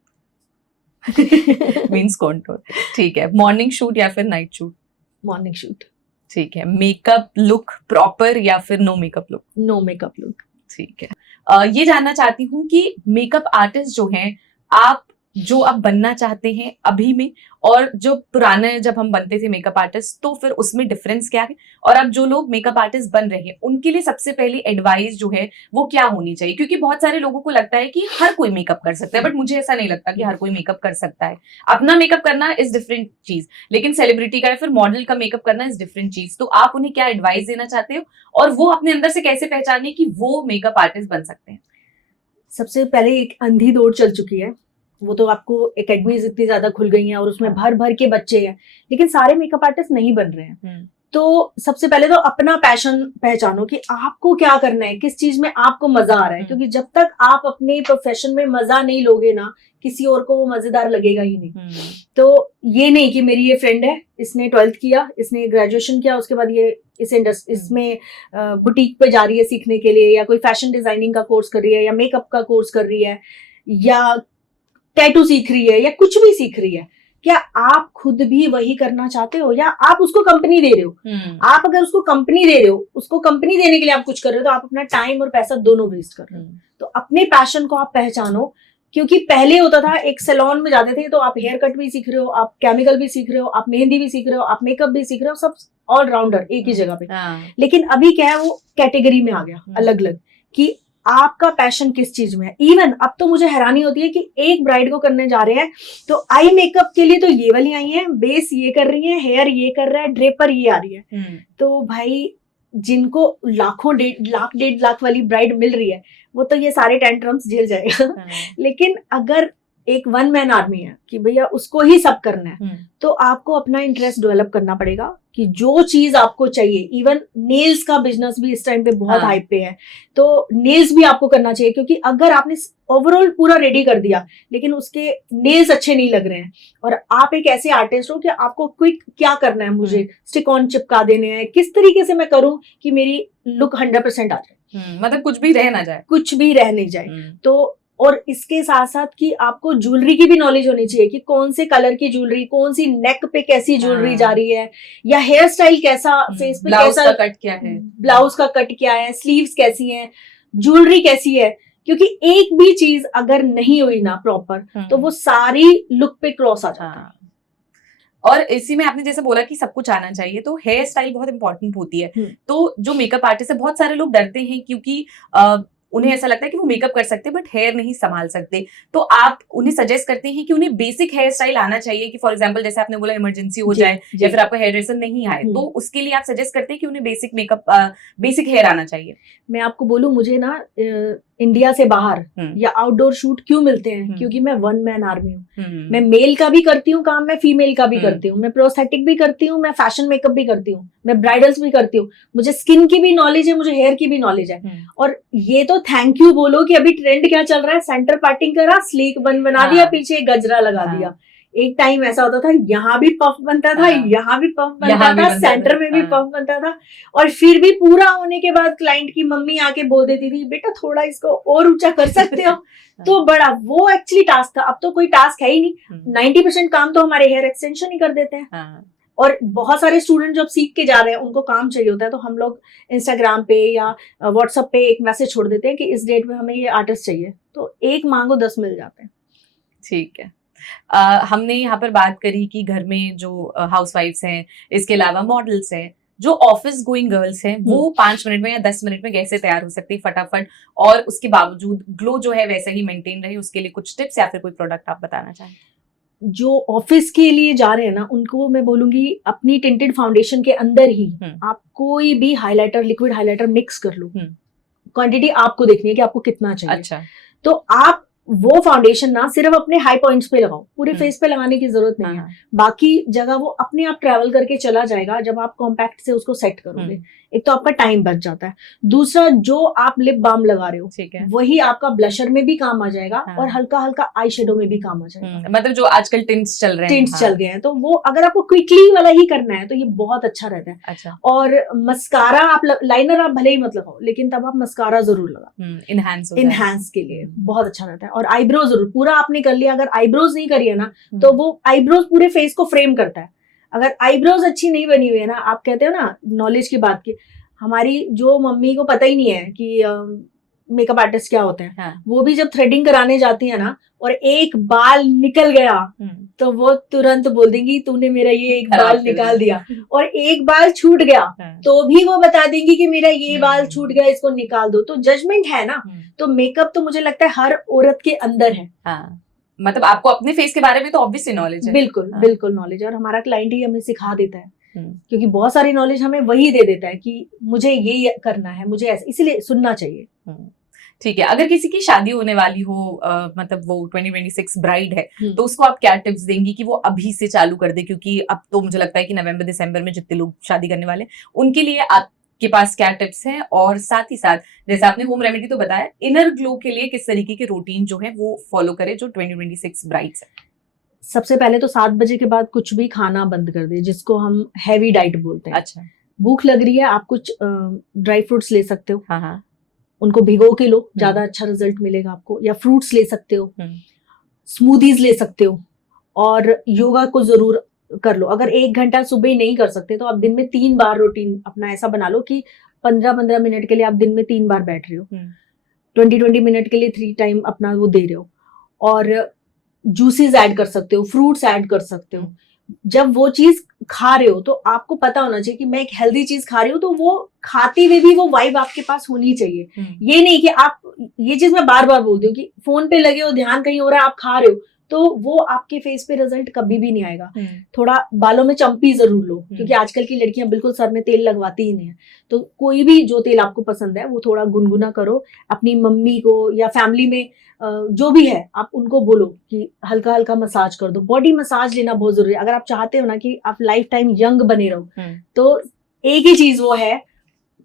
Means contour. ठीक है, मॉर्निंग शूट या फिर नाइट शूट? Morning shoot. ठीक है, मेकअप लुक प्रॉपर या फिर no makeup look? No makeup look. ठीक है, ये जानना चाहती हूँ कि मेकअप आर्टिस्ट जो हैं, आप जो अब बनना चाहते हैं अभी में, और जो पुराने जब हम बनते थे मेकअप आर्टिस्ट, तो फिर उसमें डिफरेंस क्या है? और अब जो लोग मेकअप आर्टिस्ट बन रहे हैं उनके लिए सबसे पहली एडवाइस जो है वो क्या होनी चाहिए? क्योंकि बहुत सारे लोगों को लगता है कि हर कोई मेकअप कर सकता है, बट मुझे ऐसा नहीं लगता कि हर कोई मेकअप कर सकता है। अपना मेकअप करना इज डिफरेंट चीज, लेकिन सेलिब्रिटी का या फिर मॉडल का मेकअप करना इज डिफरेंट चीज। तो आप उन्हें क्या एडवाइस देना चाहते हो, और वो अपने अंदर से कैसे पहचाने कि वो मेकअप आर्टिस्ट बन सकते हैं? सबसे पहले एक अंधी दौड़ चल चुकी है, वो तो आपको एकेडमीज इतनी ज्यादा खुल गई हैं और उसमें भर भर के बच्चे हैं, लेकिन सारे मेकअप आर्टिस्ट नहीं बन रहे हैं। तो सबसे पहले तो अपना पैशन पहचानो कि आपको क्या करना है, किस चीज में आपको मजा आ रहा है, क्योंकि जब तक आप अपने प्रोफेशन में मजा नहीं लोगे ना, किसी और को वो मजेदार लगेगा ही नहीं। तो ये नहीं कि मेरी ये फ्रेंड है, इसने 12th किया, इसने ग्रेजुएशन किया, उसके बाद ये इसमें बुटीक पे जा रही है सीखने के लिए, या कोई फैशन डिजाइनिंग का कोर्स कर रही है, या मेकअप का कोर्स कर रही है, या टैटू सीख रही है, या कुछ भी सीख रही है। क्या आप खुद भी वही करना चाहते हो, या आप उसको कंपनी दे रहे हो? आप अगर उसको कंपनी दे रहे हो, उसको कंपनी देने के लिए आप कुछ कर रहे हो, तो आप अपना टाइम और पैसा दोनों वेस्ट कर रहे हो। तो अपने पैशन को आप पहचानो, क्योंकि पहले होता था एक सैलून में जाते थे तो आप हेयर कट भी सीख रहे हो, आप केमिकल भी सीख रहे हो, आप मेहंदी भी सीख रहे हो, आप मेकअप भी सीख रहे हो, सब ऑलराउंडर एक ही जगह पे। लेकिन अभी क्या है, वो कैटेगरी में आ गया अलग अलग, कि आपका पैशन किस चीज में है। इवन अब तो मुझे हैरानी होती है कि एक ब्राइड को करने जा रहे हैं तो आई मेकअप के लिए तो ये वाली आई है, बेस ये कर रही है, हेयर ये कर रहा है, ड्रेपर ये आ रही है। तो भाई जिनको लाखों 1.5 लाख वाली ब्राइड मिल रही है वो तो ये सारे टेंट्रम्स झेल जाएगा। लेकिन अगर एक वन मैन आर्मी है कि भैया उसको ही सब करना है, तो आपको अपना इंटरेस्ट डेवलप करना पड़ेगा कि जो चीज आपको चाहिए। इवन नेल्स का बिजनेस भी इस टाइम पे बहुत हाइप पे है, तो नेल्स भी आपको करना चाहिए, क्योंकि अगर आपने ओवरऑल पूरा रेडी कर दिया लेकिन उसके नेल्स अच्छे नहीं लग रहे हैं और आप एक ऐसे आर्टिस्ट हो कि आपको क्विक क्या करना है, मुझे स्टिक ऑन चिपका देने हैं, किस तरीके से मैं करूं कि मेरी लुक 100% आ जाए, मतलब कुछ भी रह ना जाए, कुछ भी रह नहीं जाए। तो और इसके साथ साथ कि आपको ज्वेलरी की भी नॉलेज होनी चाहिए कि कौन से कलर की ज्वेलरी, कौन सी नेक पे कैसी ज्वेलरी जा रही है, या हेयर स्टाइल कैसा, फेस पे कैसा, का कट क्या है, ब्लाउज का कट क्या है, स्लीव्स कैसी हैं, ज्वेलरी कैसी है, क्योंकि एक भी चीज अगर नहीं हुई ना प्रॉपर तो वो सारी लुक पे क्रॉस आ जाता है। और इसी में आपने जैसे बोला कि सब कुछ आना चाहिए, तो हेयर स्टाइल बहुत इंपॉर्टेंट होती है। तो जो मेकअप आर्टिस्ट है, बहुत सारे लोग डरते हैं क्योंकि उन्हें ऐसा लगता है कि वो मेकअप कर सकते हैं बट हेयर नहीं संभाल सकते, तो आप उन्हें सजेस्ट करते हैं कि उन्हें बेसिक हेयर स्टाइल आना चाहिए कि फॉर एग्जांपल जैसे आपने बोला इमरजेंसी हो जाए या फिर आपको हेयर ड्रेसर नहीं आए, तो उसके लिए आप सजेस्ट करते हैं कि उन्हें बेसिक मेकअप, बेसिक हेयर आना चाहिए। मैं आपको बोलूं, मुझे ना इंडिया से बाहर या आउटडोर शूट क्यों मिलते हैं, क्योंकि मैं वन मैन आर्मी हूँ। मैं मेल का भी करती हूँ काम, मैं फीमेल का भी करती हूँ, मैं प्रोस्थेटिक भी करती हूँ, मैं फैशन मेकअप भी करती हूँ, मैं ब्राइडल्स भी करती हूँ, मुझे स्किन की भी नॉलेज है, मुझे हेयर की भी नॉलेज है। और ये तो थैंक यू बोलो कि अभी ट्रेंड क्या चल रहा है, सेंटर पार्टिंग करा, स्लीक बन बना दिया, पीछे गजरा लगा दिया। एक टाइम ऐसा होता था, यहाँ भी पफ बनता था, यहाँ भी पफ बनता था, सेंटर में भी पफ बनता था, और फिर भी पूरा होने के बाद क्लाइंट की मम्मी आके बोल देती थी, बेटा थोड़ा इसको और ऊंचा कर सकते हो। तो बड़ा वो एक्चुअली टास्क था। अब तो कोई टास्क है ही नहीं, 90% काम तो हमारे हेयर एक्सटेंशन ही कर देते हैं। और बहुत सारे स्टूडेंट जो अब सीख के जा रहे हैं उनको काम चाहिए होता है, तो हम लोग इंस्टाग्राम पे या व्हाट्सएप पे एक मैसेज छोड़ देते हैं कि इस डेट में हमें ये आर्टिस्ट चाहिए, तो एक मांगो 10 मिल जाते हैं। ठीक है। हमने यहाँ पर बात करी कि घर में जो हाउसवाइफ्स हैं, इसके अलावा मॉडल्स हैं, जो ऑफिस गोइंग गर्ल्स हैं, वो 5 मिनट में या 10 मिनट में कैसे तैयार हो सकती है फटाफट, और उसके बावजूद ग्लो जो है वैसे ही मेंटेन रहे, उसके लिए कुछ टिप्स या फिर कोई प्रोडक्ट आप बताना चाहें? जो ऑफिस के लिए जा रहे हैं ना, उनको मैं बोलूंगी अपनी टिंटेड फाउंडेशन के अंदर ही आप कोई भी हाइलाइटर, लिक्विड हाइलाइटर मिक्स कर लो। क्वांटिटी आपको देखनी है कि आपको कितना चाहिए। अच्छा। तो आप वो फाउंडेशन ना सिर्फ अपने हाई पॉइंट्स पे लगाओ, पूरे फेस पे लगाने की जरूरत नहीं है। बाकी जगह वो अपने आप ट्रैवल करके चला जाएगा जब आप कॉम्पैक्ट से उसको सेट करोगे। एक तो आपका टाइम बच जाता है, दूसरा जो आप लिप बाम लगा रहे हो ठीक है, वही आपका ब्लशर में भी काम आ जाएगा और हल्का हल्का आई शेडो में भी काम आ जाएगा। मतलब जो आजकल टिंट्स चल रहे हैं, टिंट्स चल गए हैं, तो वो अगर आपको क्विकली वाला ही करना है तो ये बहुत अच्छा रहता है। अच्छा। और मस्कारा आप लाइनर आप भले ही मत लगाओ, लेकिन तब आप मस्कारा जरूर लगाओ, इनहैंस के लिए बहुत अच्छा रहता है। और आईब्रो जरूर, पूरा आपने कर लिया, अगर आईब्रोज नहीं करी है ना तो वो आईब्रोज पूरे फेस को फ्रेम करता है। अगर आईब्रोज अच्छी नहीं बनी हुई है ना, आप कहते हो ना नॉलेज की बात की, हमारी जो मम्मी को पता ही नहीं है कि मेकअप आर्टिस्ट क्या होते हैं, वो भी जब थ्रेडिंग कराने जाती है ना और एक बाल निकल गया तो वो तुरंत बोल देंगी तूने मेरा ये एक बाल निकाल दिया, और एक बाल छूट गया तो भी वो बता देंगी कि मेरा ये बाल छूट गया, इसको निकाल दो। तो जजमेंट है ना, तो मेकअप तो मुझे लगता है हर औरत के अंदर है। मतलब आपको अपने फेस के बारे में तो ऑब्वियसली नॉलेज है। बिल्कुल बिल्कुल नॉलेज है, और हमारा क्लाइंट ही हमें सिखा देता है, क्योंकि बहुत सारी नॉलेज हमें वही दे देता है कि मुझे ये करना है, मुझे ऐसे, इसलिए सुनना चाहिए। ठीक है। अगर किसी की शादी होने वाली हो, मतलब वो 2026 ब्राइड है, तो उसको आप क्या टिप्स देंगी कि वो अभी से चालू कर दे, क्योंकि अब तो मुझे लगता है कि नवंबर दिसंबर में जितने लोग शादी करने वाले उनके लिए आपके पास क्या टिप्स हैं, और साथ ही साथ जैसे आपने होम रेमेडी तो बताया, इनर ग्लो के लिए किस तरीके के रूटीन जो है वो फॉलो करे जो 2026 ब्राइड्स है? सबसे पहले तो 7 बजे के बाद कुछ भी खाना बंद कर दे, जिसको हम हैवी डाइट बोलते हैं। अच्छा। भूख लग रही है, आप कुछ ड्राई फ्रूट्स ले सकते हो, हाँ, उनको भिगो के लो, ज्यादा अच्छा रिजल्ट मिलेगा आपको, या फ्रूट्स ले सकते हो, स्मूदीज ले सकते हो, और योगा को जरूर कर लो। अगर 1 घंटा सुबह नहीं कर सकते तो आप दिन में 3 बार रूटीन अपना ऐसा बना लो कि 15-15 मिनट के लिए आप दिन में 3 बार बैठ रहे हो, 20-20 मिनट के लिए 3 टाइम अपना वो दे रहे हो, और जूसेस ऐड कर सकते हो, फ्रूट्स ऐड कर सकते हो। जब वो चीज खा रहे हो तो आपको पता होना चाहिए कि मैं एक हेल्दी चीज खा रही हूँ, तो वो खाते हुए भी वो वाइब आपके पास होनी चाहिए। ये नहीं कि आप, ये चीज मैं बार बार बोलती हूँ कि फोन पे लगे हो, ध्यान कहीं हो रहा है, आप खा रहे हो तो वो आपके फेस पे रिजल्ट कभी भी नहीं आएगा। थोड़ा बालों में चंपी जरूर लो, क्योंकि आजकल की लड़कियां बिल्कुल सर में तेल लगवाती ही नहीं है। तो कोई भी जो तेल आपको पसंद है वो थोड़ा गुनगुना करो, अपनी मम्मी को या फैमिली में जो भी है आप उनको बोलो कि हल्का हल्का मसाज कर दो। बॉडी मसाज लेना बहुत जरूरी है। अगर आप चाहते हो ना कि आप लाइफ टाइम यंग बने रहो, तो एक ही चीज वो है,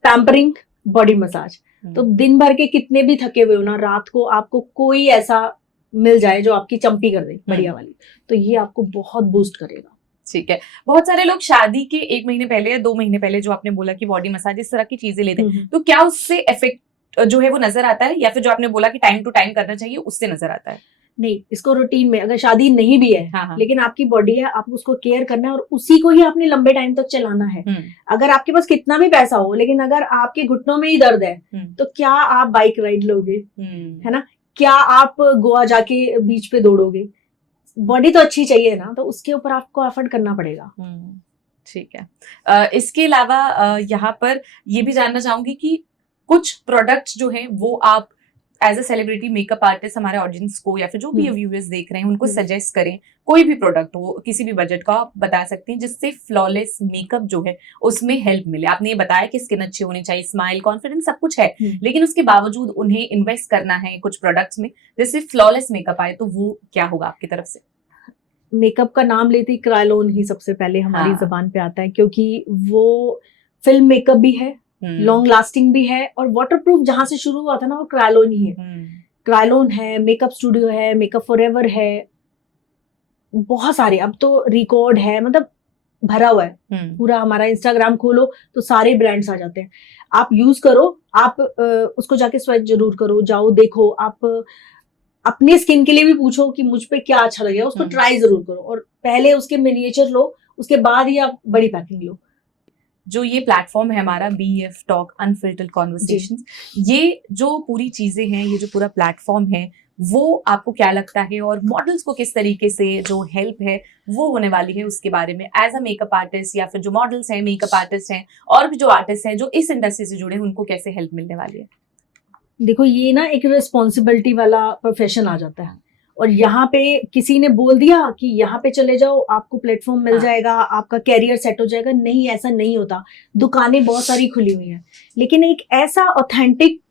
पैम्परिंग, बॉडी मसाज। तो दिन भर के कितने भी थके हुए हो ना, रात को आपको कोई ऐसा मिल जाए जो आपकी चंपी कर दे बढ़िया वाली, तो ये आपको बहुत बूस्ट करेगा। ठीक है। बहुत सारे लोग शादी के 1 महीने पहले या 2 महीने पहले, जो आपने बोला कि बॉडी मसाज इस तरह की चीजें लेते हैं, तो क्या उससे इफेक्ट जो है वो नजर आता है, या फिर जो आपने बोला कि टाइम टू टाइम करना चाहिए उससे नजर आता है? नहीं, इसको रूटीन में, अगर शादी नहीं भी है, हाँ। लेकिन आपकी बॉडी है, आप उसको केयर करना है और उसी को ही आपने लंबे टाइम तक चलाना है। अगर आपके पास कितना भी पैसा हो, लेकिन अगर आपके घुटनों में ही दर्द है, तो क्या आप बाइक राइड लोगे? है ना? क्या आप गोवा जाके बीच पे दौड़ोगे? बॉडी तो अच्छी चाहिए ना, तो उसके ऊपर आपको एफर्ट करना पड़ेगा। ठीक है। इसके अलावा यहाँ पर ये भी जानना चाहूंगी कि कुछ प्रोडक्ट्स जो हैं वो आप as a celebrity makeup artist हमारे ऑडियंस को या फिर जो भी व्यूअर्स देख रहे हैं उनको सजेस्ट करें, कोई भी प्रोडक्ट हो, किसी भी बजट का, आप बता सकते हैं जिससे फ्लॉलेस मेकअप जो है उसमें हेल्प मिले। आपने ये बताया कि स्किन अच्छी होनी चाहिए, स्माइल, कॉन्फिडेंस सब कुछ है, लेकिन उसके बावजूद उन्हें इन्वेस्ट करना है कुछ प्रोडक्ट्स में जिससे फ्लॉलेस मेकअप आए, तो वो क्या होगा आपकी तरफ से? मेकअप का नाम लेते ही क्रायोन ही सबसे पहले हमारी जबान पे आता है, क्योंकि वो फिल्म मेकअप भी है, लॉन्ग लास्टिंग भी है, और वाटरप्रूफ जहां से शुरू हुआ था ना वो क्रायोन ही है। क्रायोन है, मेकअप स्टूडियो है, मेकअप फॉरएवर है, बहुत सारे, अब तो रिकॉर्ड है, मतलब भरा हुआ है पूरा। हमारा इंस्टाग्राम खोलो तो सारे ब्रांड्स आ जाते हैं। आप यूज करो, आप उसको जाके स्वेच जरूर करो, जाओ देखो, आप अपने स्किन के लिए भी पूछो कि मुझ पे क्या अच्छा लगेगा, उसको ट्राई जरूर करो, और पहले उसके मिनिएचर लो, उसके बाद ही आप बड़ी पैकिंग लो। जो ये प्लेटफॉर्म है हमारा BF टॉक अनफिल्टर्ड कॉन्वर्सेशंस, ये जो पूरी चीजें हैं, ये जो पूरा प्लेटफॉर्म है, वो आपको क्या लगता है, और मॉडल्स को किस तरीके से जो हेल्प है वो होने वाली है, उसके बारे में एज अ मेकअप आर्टिस्ट या फिर जो मॉडल्स हैं, मेकअप आर्टिस्ट हैं, और भी जो आर्टिस्ट हैं जो इस इंडस्ट्री से जुड़े हैं, उनको कैसे हेल्प मिलने वाली है? देखो, ये ना एक रिस्पॉन्सिबिलिटी वाला प्रोफेशन आ जाता है, और यहाँ पे किसी ने बोल दिया कि यहाँ पे चले जाओ, आपको प्लेटफॉर्म मिल जाएगा, आपका कैरियर सेट हो जाएगा। नहीं, ऐसा नहीं होता। दुकानें बहुत सारी खुली हुई हैं, लेकिन एक ऐसा ऑथेंटिक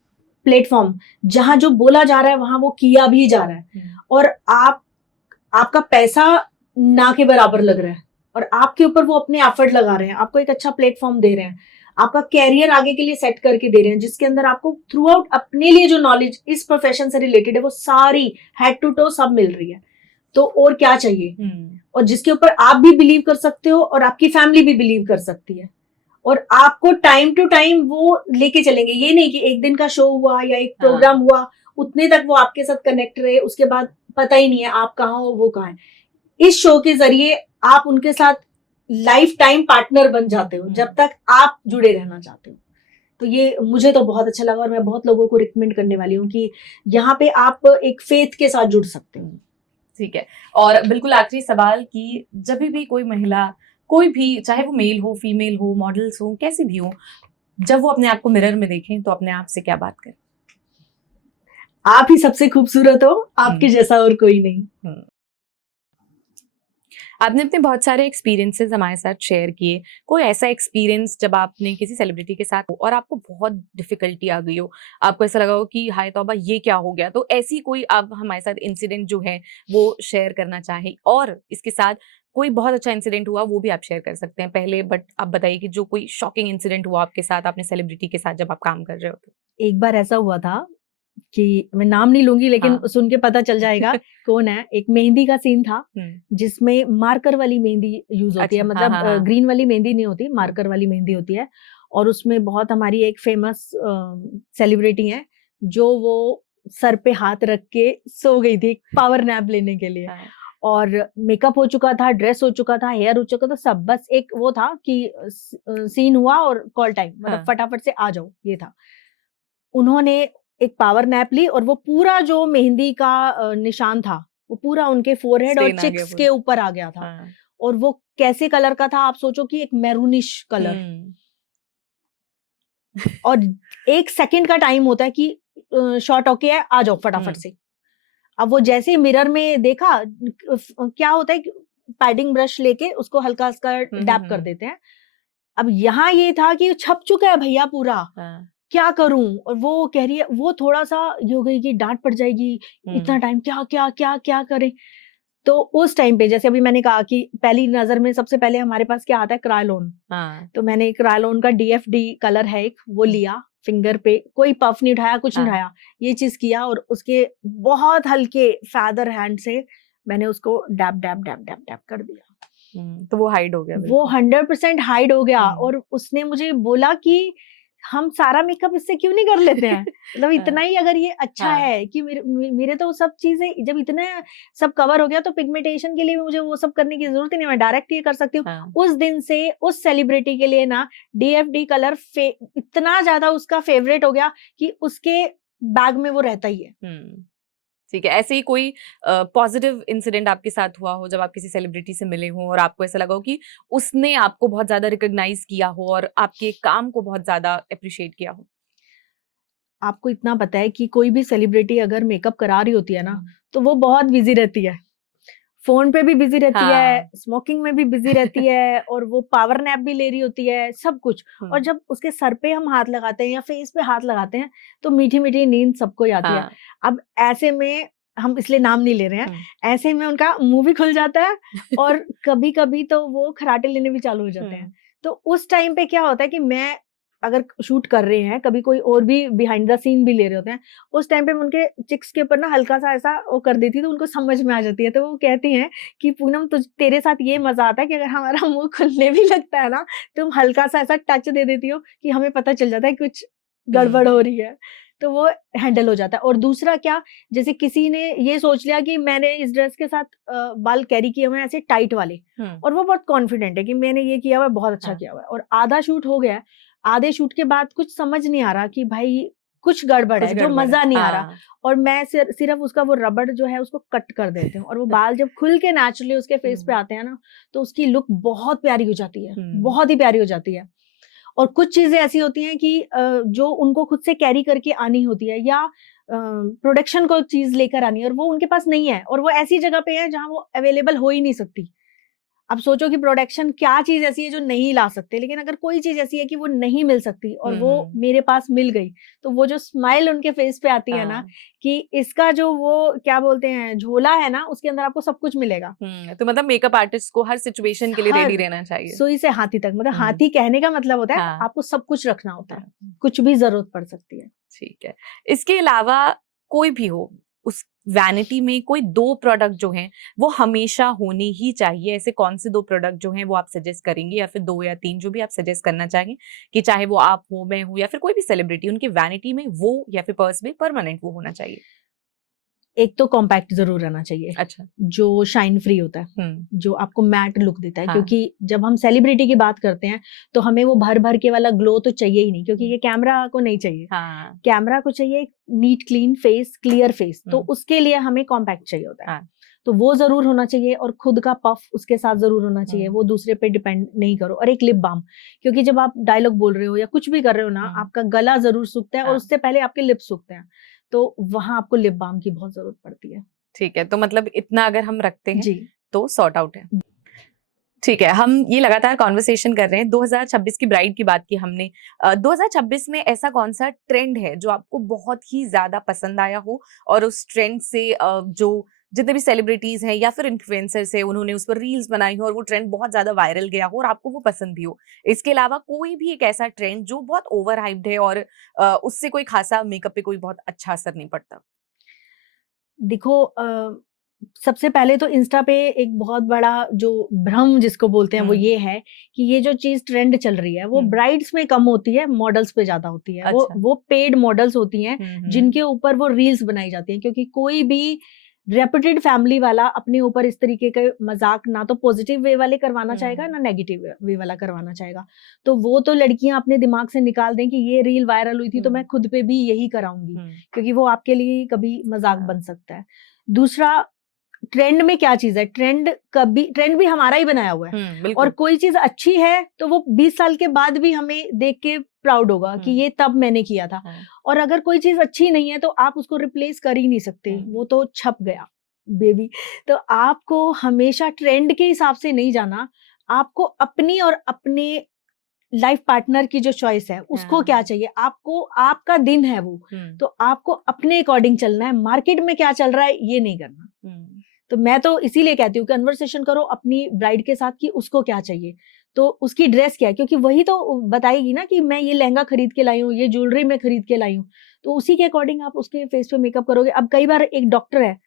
प्लेटफॉर्म जहां जो बोला जा रहा है वहां वो किया भी जा रहा है, और आपका पैसा ना के बराबर लग रहा है, और आपके ऊपर वो अपने एफर्ट लगा रहे हैं, आपको एक अच्छा प्लेटफॉर्म दे रहे हैं, आपका कैरियर आगे के लिए सेट करके दे रहे हैं, जिसके अंदर आपको थ्रू आउट अपने लिए जो नॉलेज इस प्रोफेशन से रिलेटेड है वो सारी हेड टू टो सब मिल रही है। तो और क्या चाहिए? और जिसके ऊपर आप भी बिलीव कर सकते हो और आपकी फैमिली भी बिलीव कर सकती है, और आपको टाइम टू टाइम वो लेके चलेंगे। ये नहीं कि एक दिन का शो हुआ या एक प्रोग्राम हुआ, उतने तक वो आपके साथ कनेक्ट रहे, उसके बाद पता ही नहीं है आप कहाँ हो वो कहाँ है। इस शो के जरिए आप उनके साथ लाइफ टाइम पार्टनर बन जाते हो, जब तक आप जुड़े रहना चाहते हो। तो ये मुझे तो बहुत अच्छा लगा, और मैं बहुत लोगों को रिकमेंड करने वाली हूँ कि यहाँ पे आप एक फेथ के साथ जुड़ सकते हो। ठीक है। और बिल्कुल आखिरी सवाल कि जब भी कोई महिला, कोई भी, चाहे वो मेल हो, फीमेल हो, मॉडल्स हो, कैसी भी हो, जब वो अपने आप को मिरर में देखें तो अपने आप से क्या बात करें? आप ही सबसे खूबसूरत हो, आपके जैसा और कोई नहीं। आपने अपने बहुत सारे एक्सपीरियंसेस हमारे साथ शेयर किए। कोई ऐसा एक्सपीरियंस जब आपने किसी सेलिब्रिटी के साथ हो और आपको बहुत डिफिकल्टी आ गई हो, आपको ऐसा लगा हो कि हाय तौबा ये क्या हो गया, तो ऐसी कोई आप हमारे साथ इंसिडेंट जो है वो शेयर करना चाहे, और इसके साथ कोई बहुत अच्छा इंसिडेंट हुआ वो भी आप शेयर कर सकते हैं पहले, बट आप बताइए कि जो कोई शॉकिंग इंसिडेंट हुआ आपके साथ, आपने सेलिब्रिटी के साथ जब आप काम कर रहे हो तो। एक बार ऐसा हुआ था कि मैं नाम नहीं लूंगी, लेकिन सुन के पता चल जाएगा कौन है। एक मेहंदी का सीन था जिसमें मार्कर वाली मेहंदी यूज होती है, मतलब ग्रीन वाली मेहंदी नहीं होती, मार्कर वाली मेहंदी होती है। और उसमें बहुत हमारी एक फेमस सेलिब्रिटी है जो वो सर पे हाथ रख के सो गई थी पावर नैप लेने के लिए, और मेकअप हो चुका था, ड्रेस हो चुका था, हेयर हो चुका था, सब। बस एक वो था कि सीन हुआ और कॉल टाइम, मतलब फटाफट से आ जाओ, ये था। उन्होंने एक पावर नैप ली, और वो पूरा जो मेहंदी का निशान था वो पूरा उनके फोरहेड और चिक्स के ऊपर आ गया था। और वो कैसे कलर का था, आप सोचो कि एक मैरूनिश कलर। और 1 सेकंड का टाइम होता है कि शॉट ओके है, आ जाओ फटाफट से। अब वो जैसे मिरर में देखा क्या होता है, पैडिंग ब्रश लेके उसको हल्का हल्का डैप कर देते हैं। अब यहाँ ये था कि छप चुका है भैया पूरा, क्या करूं? और वो कह रही है, वो थोड़ा सा ये हो गई कि डांट पड़ जाएगी, इतना टाइम क्या क्या क्या क्या करें। तो उस टाइम पे जैसे अभी मैंने कहा कि पहली नजर में सबसे पहले हमारे पास क्या आता है, क्रायोलोन। तो मैंने क्रायोलोन का DFD कलर है एक, वो लिया फिंगर पे, कोई पफ नहीं उठाया, कुछ नहीं उठाया, ये चीज किया और उसके बहुत हल्के फेदर हैंड से मैंने उसको dab dab dab dab dab कर दिया। तो वो हाइड हो गया, वो 100% हाइड हो गया। और उसने मुझे बोला कि हम सारा मेकअप इससे क्यों नहीं कर लेते हैं, मतलब इतना ही अगर ये अच्छा है कि मेरे तो सब चीजें जब इतना सब कवर हो गया तो पिगमेंटेशन के लिए भी मुझे वो सब करने की जरूरत ही नहीं, मैं डायरेक्ट ये कर सकती हूँ। उस दिन से उस सेलिब्रिटी के लिए ना DFD कलर इतना ज्यादा उसका फेवरेट हो गया कि उसके बैग में वो रहता ही है। ठीक है, ऐसे ही कोई पॉजिटिव इंसिडेंट आपके साथ हुआ हो जब आप किसी सेलिब्रिटी से मिले हो और आपको ऐसा लगा हो कि उसने आपको बहुत ज्यादा रिकॉग्नाइज किया हो और आपके काम को बहुत ज्यादा अप्रिशिएट किया हो? आपको इतना पता है कि कोई भी सेलिब्रिटी अगर मेकअप करा रही होती है ना, तो वो बहुत बिजी रहती है, फोन पे भी बिजी रहती है, स्मोकिंग में भी बिजी रहती है, और वो पावर नैप भी ले रही होती है, सब कुछ। और जब उसके सर पे हम हाथ लगाते हैं या फेस पे हाथ लगाते हैं तो मीठी मीठी नींद सबको आती है। अब ऐसे में हम इसलिए नाम नहीं ले रहे हैं, ऐसे में उनका मुंह भी खुल जाता है और कभी कभी तो वो खराटे लेने भी चालू हो जाते हैं। तो उस टाइम पे क्या होता है कि मैं अगर शूट कर रहे हैं, कभी कोई और भी बिहाइंड द सीन भी ले रहे होते हैं, उस टाइम पे मैं उनके चिक्स के ऊपर ना हल्का सा ऐसा वो कर देती तो उनको समझ में आ जाती है। तो वो कहती हैं कि पूनम तेरे साथ ये मजा आता है कि अगर हमारा मुंह खुलने भी लगता है ना, तुम हल्का सा ऐसा टच दे देती हो कि हमें पता चल जाता है कुछ गड़बड़ हो रही है, तो वो हैंडल हो जाता है। और दूसरा क्या, जैसे किसी ने ये सोच लिया कि मैंने इस ड्रेस के साथ बाल कैरी किए हुए हैं ऐसे टाइट वाले, और वो बहुत कॉन्फिडेंट है कि मैंने ये किया हुआ है, बहुत अच्छा किया हुआ है, और आधा शूट हो गया है, आधे शूट के बाद कुछ समझ नहीं आ रहा कि भाई कुछ गड़बड़ है, जो मजा नहीं आ रहा, और मैं सिर्फ उसका वो रबड़ जो है उसको कट कर देती हूँ, और वो बाल जब खुल के नेचुरली उसके फेस पे आते हैं ना, तो उसकी लुक बहुत प्यारी हो जाती है, बहुत ही प्यारी हो जाती है। और कुछ चीजें ऐसी होती हैं कि जो उनको खुद से कैरी करके आनी होती है, या प्रोडक्शन को चीज लेकर आनी है, और वो उनके पास नहीं है, और वो ऐसी जगह पे है जहां वो अवेलेबल हो ही नहीं सकती। अब सोचो कि प्रोडक्शन क्या चीज ऐसी है जो नहीं ला सकते, लेकिन अगर कोई चीज ऐसी है कि वो नहीं मिल सकती और वो मेरे पास मिल गई, तो वो जो स्माइल उनके फेस पे आती है ना, कि इसका जो वो क्या बोलते हैं झोला है ना, उसके अंदर आपको सब कुछ मिलेगा। तो मतलब मेकअप आर्टिस्ट को हर सिचुएशन के लिए रेडी रहना चाहिए, सुई से हाथी तक, मतलब हाथी कहने का मतलब होता है आपको सब कुछ रखना होता है, कुछ भी जरूरत पड़ सकती है। ठीक है, इसके अलावा कोई भी हो, उस वैनिटी में कोई 2 प्रोडक्ट जो हैं वो हमेशा होने ही चाहिए, ऐसे कौन से 2 प्रोडक्ट जो हैं वो आप सजेस्ट करेंगे, या फिर 2 या 3 जो भी आप सजेस्ट करना चाहें, कि चाहे वो आप हो, मैं हूं, या फिर कोई भी सेलिब्रिटी, उनके वैनिटी में वो या फिर पर्स में परमानेंट वो होना चाहिए? एक तो कॉम्पैक्ट जरूर रहना चाहिए, अच्छा, जो शाइन फ्री होता है, जो आपको मैट लुक देता है, क्योंकि जब हम सेलिब्रिटी की बात करते हैं तो हमें वो भर भर के वाला ग्लो तो चाहिए ही नहीं, क्योंकि ये कैमरा को नहीं चाहिए। कैमरा को चाहिए neat clean face, clear face, तो उसके लिए हमें कॉम्पैक्ट चाहिए होता है। तो वो जरूर होना चाहिए, और खुद का पफ उसके साथ जरूर होना चाहिए, वो दूसरे पे डिपेंड नहीं करो। और एक लिप बाम, क्योंकि जब आप डायलॉग बोल रहे हो या कुछ भी कर रहे हो ना, आपका गला जरूर सूखता है और उससे पहले आपके लिप्स सूखते हैं, तो वहां आपको लिप बाम की बहुत जरूरत पड़ती है। ठीक है, तो मतलब इतना अगर हम रखते हैं जी, तो सॉर्ट आउट है। ठीक है, हम ये लगातार कॉन्वर्सेशन कर रहे हैं, 2026 की ब्राइड की बात की हमने। 2026 में ऐसा कौन सा ट्रेंड है जो आपको बहुत ही ज्यादा पसंद आया हो, और उस ट्रेंड से जो जितने भी सेलिब्रिटीज हैं या फिर इन्फ्लुएंसर्स हैं, उन्होंने उस पर रील्स बनाई हो और वो ट्रेंड बहुत ज्यादा वायरल गया हो और आपको वो पसंद भी हो? इसके अलावा कोई भी एक ऐसा ट्रेंड जो बहुत ओवर हाइप्ड है और उससे कोई खासा मेकअप पे कोई बहुत अच्छा असर नहीं पड़ता? देखो सबसे पहले तो इंस्टा पे एक बहुत बड़ा जो भ्रम जिसको बोलते हैं वो ये है कि ये जो चीज ट्रेंड चल रही है वो ब्राइड्स में कम होती है, मॉडल्स पे ज्यादा होती है। अच्छा। वो पेड मॉडल्स होती हैं जिनके ऊपर वो रील्स बनाई जाती हैं, क्योंकि कोई भी रेपुटेड फैमिली वाला अपने ऊपर इस तरीके के मजाक ना तो पॉजिटिव वे वाले करवाना चाहेगा ना नेगेटिव वे वाला करवाना चाहेगा। तो वो तो लड़कियां अपने दिमाग से निकाल दें कि ये रील वायरल हुई थी तो मैं खुद पे भी यही कराऊंगी, क्योंकि वो आपके लिए कभी मजाक बन सकता है। दूसरा, ट्रेंड में क्या चीज है, ट्रेंड भी हमारा ही बनाया हुआ है। और बिल्कुल। कोई चीज अच्छी है तो वो 20 साल के बाद भी हमें देख के प्राउड होगा कि ये तब मैंने किया था। और अगर कोई चीज अच्छी नहीं है तो आप उसको रिप्लेस कर ही नहीं सकते, वो तो छप गया बेबी। तो आपको हमेशा ट्रेंड के हिसाब से नहीं जाना, आपको अपनी और अपने लाइफ पार्टनर की जो चॉइस है उसको क्या चाहिए, आपको आपका दिन है वो, तो आपको अपने अकॉर्डिंग चलना है। मार्केट में क्या चल रहा है ये नहीं करना। तो मैं तो इसीलिए कहती हूँ कन्वर्सेशन करो अपनी ब्राइड के साथ कि उसको क्या चाहिए, तो उसकी ड्रेस क्या है, क्योंकि वही तो बताएगी ना कि मैं ये लहंगा खरीद के लाई हूँ, ये ज्वेलरी मैं खरीद के लाई हूँ, तो उसी के अकॉर्डिंग आप उसके फेस पे मेकअप करोगे। अब कई बार एक डॉक्टर है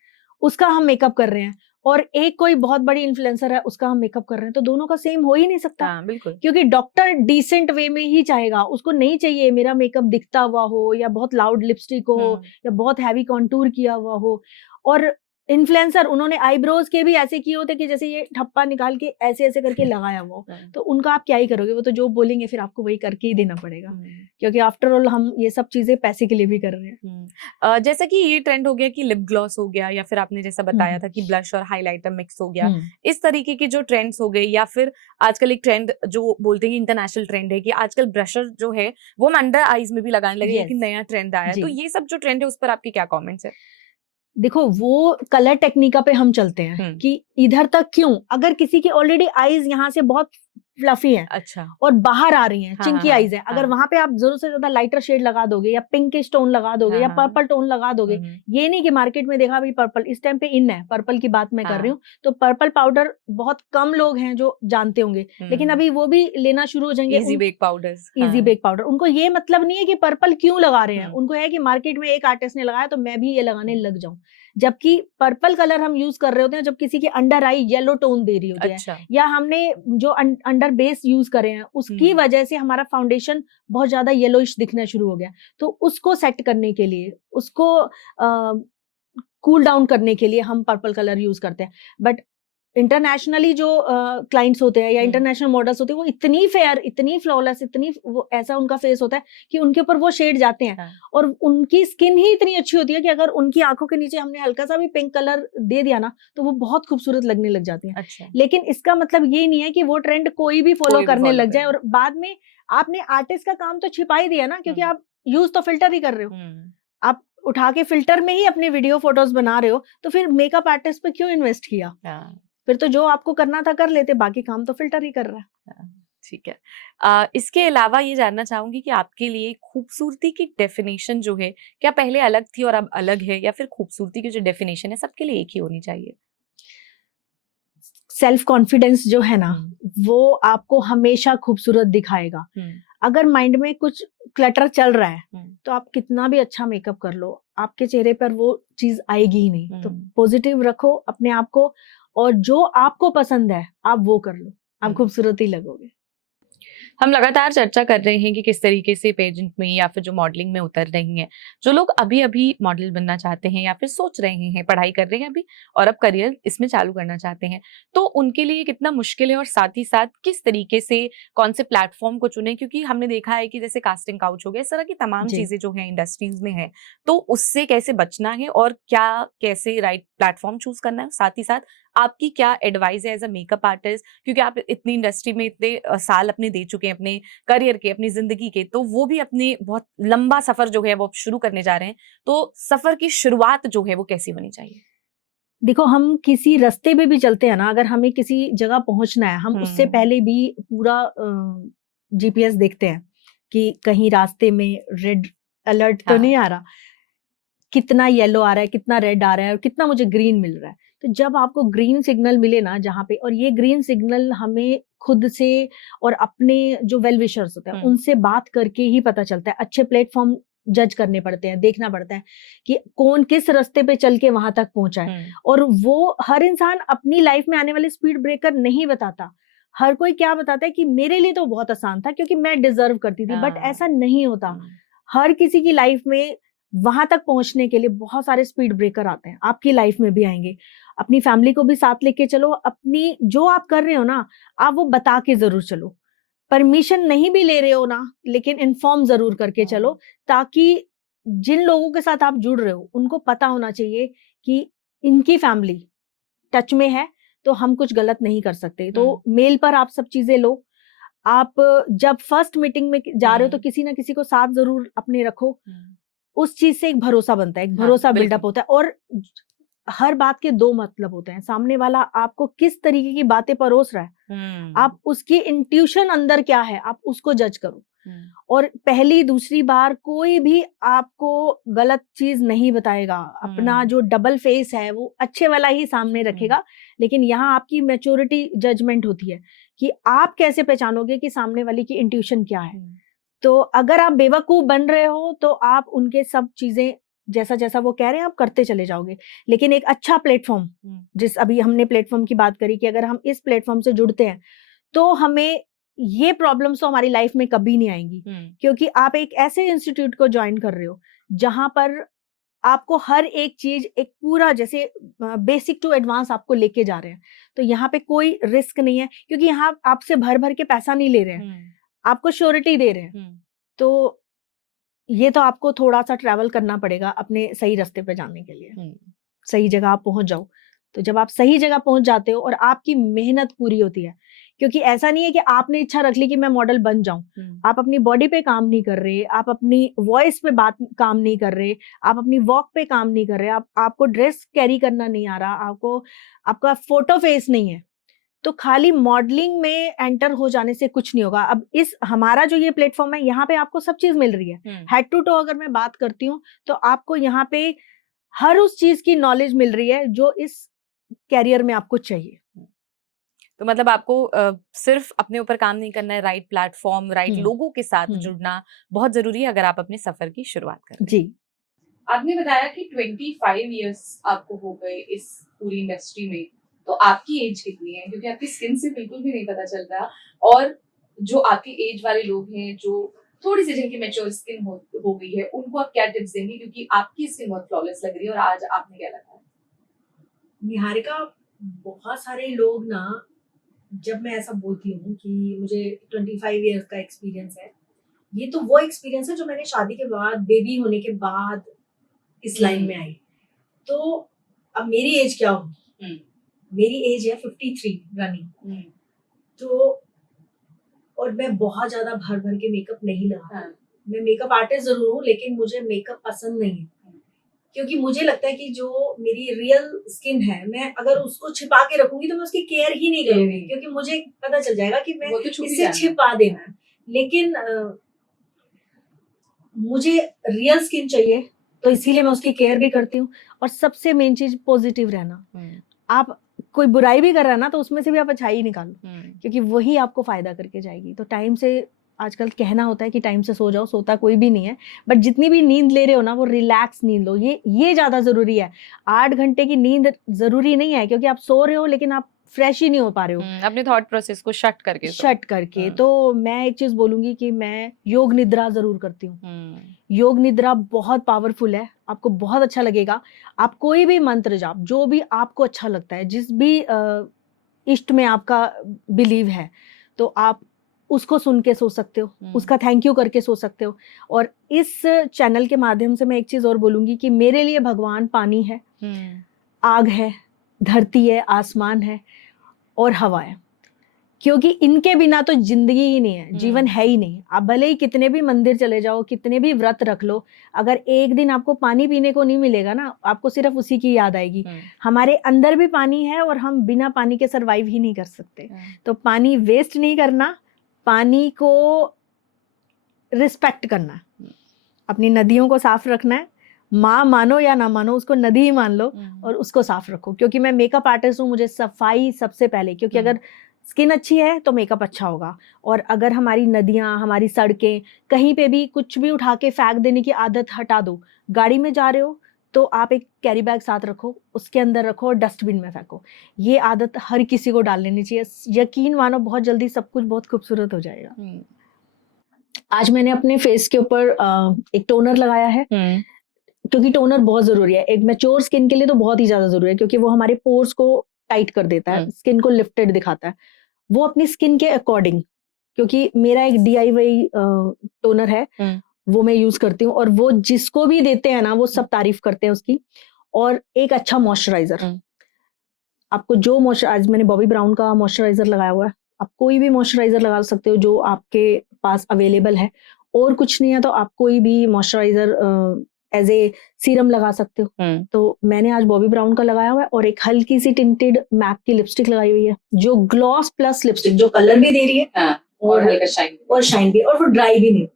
उसका हम मेकअप कर रहे हैं और एक कोई बहुत बड़ी इन्फ्लुएंसर है उसका हम मेकअप कर रहे हैं, तो दोनों का सेम हो ही नहीं सकता। बिल्कुल। क्योंकि डॉक्टर डिसेंट वे में ही चाहेगा, उसको नहीं चाहिए मेरा मेकअप दिखता हुआ हो या बहुत लाउड लिपस्टिक हो या बहुत हैवी कॉन्टूर किया हुआ हो। और इन्फ्लुएंसर उन्होंने आईब्रोज के भी ऐसे किए होते कि जैसे ये ठप्पा निकाल के ऐसे ऐसे करके लगाया हुआ, तो उनका आप क्या ही करोगे, वो तो जो बोलेंगे फिर आपको वही करके ही देना पड़ेगा, क्योंकि आफ्टर ऑल हम ये सब चीजें पैसे के लिए भी कर रहे हैं। जैसा कि ये ट्रेंड हो गया कि लिप ग्लॉस हो गया, या फिर आपने जैसा बताया था कि ब्लश और हाइलाइटर मिक्स हो गया, इस तरीके के जो ट्रेंड्स हो गए, या फिर आजकल एक ट्रेंड जो बोलते हैं इंटरनेशनल ट्रेंड है कि आजकल ब्रशर जो है वो हम अंडर आईज में भी लगाने लगे, लेकिन नया ट्रेंड आया, तो ये सब जो ट्रेंड है उस पर आपके क्या कमेंट्स है? देखो वो कलर टेक्निका पे हम चलते हैं कि इधर तक क्यों, अगर किसी की ऑलरेडी आईज यहाँ से बहुत फ्लफी है, अच्छा, और बाहर आ रही हैं, चिंकी आईज है, अगर वहां पे आप जरूरत से ज्यादा लाइटर शेड लगा दोगे या पिंक टोन लगा दोगे या पर्पल टोन लगा दोगे, ये नहीं कि मार्केट में देखा भाई पर्पल इस टाइम पे इन है, पर्पल की बात मैं कर रही हूँ, तो पर्पल पाउडर बहुत कम लोग हैं जो जानते होंगे, लेकिन अभी वो भी लेना शुरू हो जाएंगे। इजी बेक पाउडर, उनको ये मतलब नहीं है कि पर्पल क्यों लगा रहे हैं, उनको है कि मार्केट में एक आर्टिस्ट ने लगाया तो मैं भी ये लगाने लग जाऊं। जबकि पर्पल कलर हम यूज कर रहे होते हैं जब किसी की अंडर आई येलो टोन दे रही होती है, या हमने जो अंडर बेस यूज करे हैं उसकी वजह से हमारा फाउंडेशन बहुत ज्यादा येलोइश दिखना शुरू हो गया, तो उसको सेट करने के लिए, उसको कूल डाउन करने के लिए हम पर्पल कलर यूज करते हैं। बट इंटरनेशनली जो क्लाइंट्स होते हैं या इंटरनेशनल मॉडल्स होते हैं वो इतनी फेयर, इतनी फ्लॉलेस, इतनी वो ऐसा उनका फेस होता है कि उनके ऊपर वो शेड जाते हैं, और उनकी स्किन ही इतनी अच्छी होती है कि अगर उनकी आंखों के नीचे हमने हल्का सा भी पिंक कलर दे दिया ना तो वो बहुत खूबसूरत लगने लग जाती है। लेकिन इसका मतलब ये नहीं है कि वो ट्रेंड कोई भी फॉलो करने लग जाए, और बाद में आपने आर्टिस्ट का काम तो छिपा ही दिया ना, क्योंकि आप यूज तो फिल्टर ही कर रहे हो, आप उठा के फिल्टर में ही अपने वीडियो फोटोज बना रहे हो, तो फिर मेकअप आर्टिस्ट पे क्यों इन्वेस्ट किया? फिर तो जो आपको करना था कर लेते, बाकी काम तो फिल्टर ही कर रहा है। ठीक है। इसके अलावा ये जानना चाहूंगी कि आपके लिए खूबसूरती की डेफिनेशन जो है क्या पहले अलग थी और अब अलग है, या फिर खूबसूरती की जो डेफिनेशन है सबके लिए एक ही होनी चाहिए? सेल्फ कॉन्फिडेंस जो है ना वो आपको हमेशा खूबसूरत दिखाएगा। अगर माइंड में कुछ क्लटर चल रहा है तो आप कितना भी अच्छा मेकअप कर लो, आपके चेहरे पर वो चीज आएगी ही नहीं। तो पॉजिटिव रखो अपने आप को, और जो आपको पसंद है आप वो कर लो, आप खूबसूरत ही लगोगे। हम लगातार चर्चा कर रहे हैं कि किस तरीके से पेजेंट में या फिर जो मॉडलिंग में उतर रही हैं, जो लोग अभी अभी मॉडल बनना चाहते हैं या फिर सोच रहे हैं, पढ़ाई कर रहे हैं अभी और अब करियर इसमें चालू करना चाहते हैं, तो उनके लिए कितना मुश्किल है, और साथ ही साथ किस तरीके से कौन से प्लेटफॉर्म को चुने? क्योंकि हमने देखा है कि जैसे कास्टिंग काउच हो गया, इस तरह की तमाम चीजें जो है इंडस्ट्रीज में है, तो उससे कैसे बचना है और क्या कैसे राइट प्लेटफॉर्म चूज करना है? साथ ही साथ आपकी क्या एडवाइस है एज अ मेकअप आर्टिस्ट, क्योंकि आप इतनी इंडस्ट्री में इतने साल अपने दे चुके हैं अपने करियर के, अपनी जिंदगी के, तो वो भी अपने बहुत लंबा सफर जो है वो शुरू करने जा रहे हैं, तो सफर की शुरुआत जो है वो कैसी होनी चाहिए? देखो हम किसी रास्ते पे भी चलते हैं ना, अगर हमें किसी जगह पहुंचना है, हम उससे पहले भी पूरा जीपीएस देखते हैं कि कहीं रास्ते में रेड अलर्ट तो नहीं आ रहा, कितना येलो आ रहा है, कितना रेड आ रहा है और कितना मुझे ग्रीन मिल रहा है। तो जब आपको ग्रीन सिग्नल मिले ना जहाँ पे, और ये ग्रीन सिग्नल हमें खुद से और अपने जो वेल विशर्स होते हैं उनसे बात करके ही पता चलता है। अच्छे प्लेटफॉर्म जज करने पड़ते हैं, देखना पड़ता है कि कौन किस रास्ते पे चल के वहां तक पहुंचा है। और वो हर इंसान अपनी लाइफ में आने वाले स्पीड ब्रेकर नहीं बताता। हर कोई क्या बताता है कि मेरे लिए तो बहुत आसान था क्योंकि मैं डिजर्व करती थी, बट ऐसा नहीं होता। हर किसी की लाइफ में वहां तक पहुंचने के लिए बहुत सारे स्पीड ब्रेकर आते हैं, आपकी लाइफ में भी आएंगे। अपनी फैमिली को भी साथ लेके चलो, अपनी जो आप कर रहे हो ना आप वो बता के जरूर चलो। परमिशन नहीं भी ले रहे हो ना, लेकिन इन्फॉर्म जरूर करके चलो, ताकि जिन लोगों के साथ आप जुड़ रहे हो उनको पता होना चाहिए कि इनकी फैमिली टच में है तो हम कुछ गलत नहीं कर सकते। तो मेल पर आप सब चीजें लो। आप जब फर्स्ट मीटिंग में जा रहे हो तो किसी ना किसी को साथ जरूर अपने रखो। उस चीज से एक भरोसा बनता है, एक भरोसा बिल्डअप होता है। और हर बात के दो मतलब होते हैं। सामने वाला आपको किस तरीके की बातें परोस रहा है, आप उसकी इंट्यूशन अंदर क्या है, आप उसको जज करो। और पहली दूसरी बार कोई भी आपको गलत चीज नहीं बताएगा। अपना जो डबल फेस है वो अच्छे वाला ही सामने रखेगा। लेकिन यहाँ आपकी मैच्योरिटी जजमेंट होती है कि आप कैसे पहचानोगे कि सामने वाले की इंट्यूशन क्या है। तो अगर आप बेवकूफ बन रहे हो तो आप उनके सब चीजें जैसा जैसा वो कह रहे हैं आप करते चले जाओगे। लेकिन एक अच्छा प्लेटफॉर्म, जिस अभी हमने प्लेटफॉर्म की बात करी कि अगर हम इस प्लेटफॉर्म से जुड़ते हैं तो हमें ये प्रॉब्लम्स तो हमारी लाइफ में कभी नहीं आएंगी। क्योंकि आप एक ऐसे इंस्टीट्यूट को ज्वाइन कर रहे हो जहां पर आपको हर एक चीज एक पूरा जैसे बेसिक टू एडवांस आपको लेके जा रहे हैं। तो यहाँ पे कोई रिस्क नहीं है, क्योंकि यहाँ आपसे भर भर के पैसा नहीं ले रहे हैं, आपको श्योरिटी दे रहे हैं। तो ये तो आपको थोड़ा सा ट्रैवल करना पड़ेगा अपने सही रास्ते पे जाने के लिए। सही जगह आप पहुंच जाओ। तो जब आप सही जगह पहुंच जाते हो और आपकी मेहनत पूरी होती है, क्योंकि ऐसा नहीं है कि आपने इच्छा रख ली कि मैं मॉडल बन जाऊं। आप अपनी बॉडी पे काम नहीं कर रहे, आप अपनी वॉइस पे काम नहीं कर रहे, आप अपनी वॉक पे काम नहीं कर रहे, आपको ड्रेस कैरी करना नहीं आ रहा, आपको आपका फोटो फेस नहीं है, तो खाली मॉडलिंग में एंटर हो जाने से कुछ नहीं होगा। अब इस हमारा जो ये प्लेटफॉर्म है यहाँ पे आपको सब चीज मिल रही है। हेड टू टो अगर मैं बात करती हूँ तो आपको यहाँ पे हर उस चीज की नॉलेज मिल रही है जो इस कैरियर में आपको चाहिए। तो मतलब आपको सिर्फ अपने ऊपर काम नहीं करना है, राइट प्लेटफॉर्म, राइट लोगों के साथ जुड़ना बहुत जरूरी है अगर आप अपने सफर की शुरुआत करें। जी, आपने बताया कि 25 इयर्स आपको हो गए इस पूरी इंडस्ट्री में, तो आपकी एज कितनी है? क्योंकि आपकी स्किन से बिल्कुल भी नहीं पता चल रहा। और जो आपकी एज वाले लोग हैं जो थोड़ी सी जिनकी मैच्योर स्किन हो गई है, उनको आप क्या टिप्स देंगे? क्योंकि आपकी स्किन बहुत फ्लॉलेस लग रही है। और आज आपने क्या लगा? निहारिका, बहुत सारे लोग ना, जब मैं ऐसा बोलती हूँ कि मुझे 25 इयर्स का एक्सपीरियंस है, ये तो वो एक्सपीरियंस है जो मैंने शादी के बाद, बेबी होने के बाद इस लाइन में आई। तो अब मेरी एज क्या होगी? मेरी एज है 53 रनिंग। तो और मैं बहुत ज्यादा भर भर के मेकअप नहीं लगा। मैं मेकअप आर्टिस्ट जरूर हूँ, लेकिन मुझे मेकअप पसंद नहीं है, क्योंकि मुझे लगता है कि जो मेरी रियल स्किन है, मैं अगर उसको छिपा के रखूंगी तो मैं उसकी केयर ही नहीं करूंगी, क्योंकि मुझे पता चल जाएगा कि मैं इससे छिपा देना है। लेकिन मुझे रियल स्किन चाहिए, तो इसीलिए मैं उसकी केयर भी करती हूँ। और सबसे मेन चीज पॉजिटिव रहना। आप कोई बुराई भी कर रहा है ना, तो उसमें से भी आप अच्छाई निकालो, क्योंकि वही आपको फायदा करके जाएगी। तो टाइम से, आजकल कहना होता है कि टाइम से सो जाओ, सोता कोई भी नहीं है, बट जितनी भी नींद ले रहे हो ना, वो रिलैक्स नींद लो। ये ज्यादा जरूरी है। 8 घंटे की नींद जरूरी नहीं है, क्योंकि आप सो रहे हो लेकिन आप फ्रेश ही नहीं हो पा रहे हो, अपने थॉट प्रोसेस को शट करके। तो मैं एक चीज बोलूंगी कि मैं योग निद्रा जरूर करती हूँ। योग निद्रा बहुत पावरफुल है, आपको बहुत अच्छा लगेगा। आप कोई भी मंत्र जाप, जो भी आपको अच्छा लगता है, जिस भी इष्ट में आपका बिलीव है, तो आप उसको सुन के सो सकते हो, उसका थैंक यू करके सो सकते हो। और इस चैनल के माध्यम से मैं एक चीज और बोलूंगी कि मेरे लिए भगवान पानी है, आग है, धरती है, आसमान है और हवा है, क्योंकि इनके बिना तो जिंदगी ही नहीं है, जीवन है ही नहीं। आप भले ही कितने भी मंदिर चले जाओ, कितने भी व्रत रख लो, अगर एक दिन आपको पानी पीने को नहीं मिलेगा ना, आपको सिर्फ उसी की याद आएगी। हमारे अंदर भी पानी है और हम बिना पानी के सरवाइव ही नहीं कर सकते। तो पानी वेस्ट नहीं करना, पानी को रिस्पेक्ट करना, अपनी नदियों को साफ रखना है। माँ मानो या ना मानो, उसको नदी ही मान लो और उसको साफ रखो। क्योंकि मैं मेकअप आर्टिस्ट हूँ, मुझे सफाई सबसे पहले, क्योंकि अगर स्किन अच्छी है तो मेकअप अच्छा होगा। और अगर हमारी नदियाँ, हमारी सड़कें, कहीं पे भी कुछ भी उठा के फेंक देने की आदत हटा दो। गाड़ी में जा रहे हो तो आप एक कैरी बैग साथ रखो, उसके अंदर रखो और डस्टबिन में फेंको। ये आदत हर किसी को डाल लेनी चाहिए। यकीन मानो, बहुत जल्दी सब कुछ बहुत खूबसूरत हो जाएगा। आज मैंने अपने फेस के ऊपर एक टोनर लगाया है, क्योंकि टोनर बहुत जरूरी है। एक मैच्योर स्किन के लिए तो बहुत ही ज्यादा जरूरी है, क्योंकि वो हमारे पोर्स को टाइट कर देता है, स्किन को लिफ्टेड दिखाता है। वो अपनी स्किन के अकॉर्डिंग, क्योंकि मेरा एक DIY टोनर है, वो मैं यूज करती हूँ, और वो जिसको भी देते हैं ना, वो सब तारीफ करते हैं उसकी। और एक अच्छा मॉइस्चराइजर, आपको जो मॉइस्चर, आज मैंने बॉबी ब्राउन का मॉइस्चराइजर लगाया हुआ है, आप कोई भी मॉइस्चराइजर लगा सकते हो जो आपके पास अवेलेबल है, और कुछ नहीं है तो आप कोई भी मॉइस्चराइजर एज ए सीरम लगा सकते हो। तो मैंने आज बॉबी ब्राउन का लगाया हुआ है, और एक हल्की सी टिंटेड मैक की लिपस्टिक लगाई हुई है, जो ग्लॉस प्लस लिपस्टिक, जो कलर भी दे रही है और शाइन भी, और वो ड्राई भी नहीं,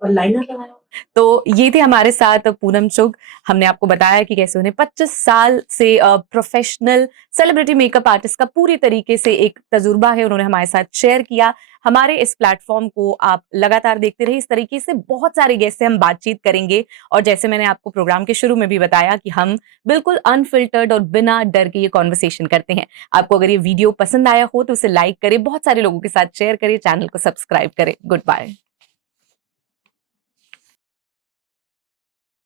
और लाइनर लगाया। तो ये थे हमारे साथ पूनम चुग। हमने आपको बताया कि कैसे उन्हें 25 साल से प्रोफेशनल सेलिब्रिटी मेकअप आर्टिस्ट का पूरी तरीके से एक तजुर्बा है, उन्होंने हमारे साथ शेयर किया। हमारे इस प्लेटफॉर्म को आप लगातार देखते रहिए, इस तरीके से बहुत सारे गेस्ट से हम बातचीत करेंगे। और जैसे मैंने आपको प्रोग्राम के शुरू में भी बताया कि हम बिल्कुल अनफिल्टर्ड और बिना डर के ये कॉन्वर्सेशन करते हैं। आपको अगर ये वीडियो पसंद आया हो तो उसे लाइक करें, बहुत सारे लोगों के साथ शेयर करें, चैनल को सब्सक्राइब करें। Good bye.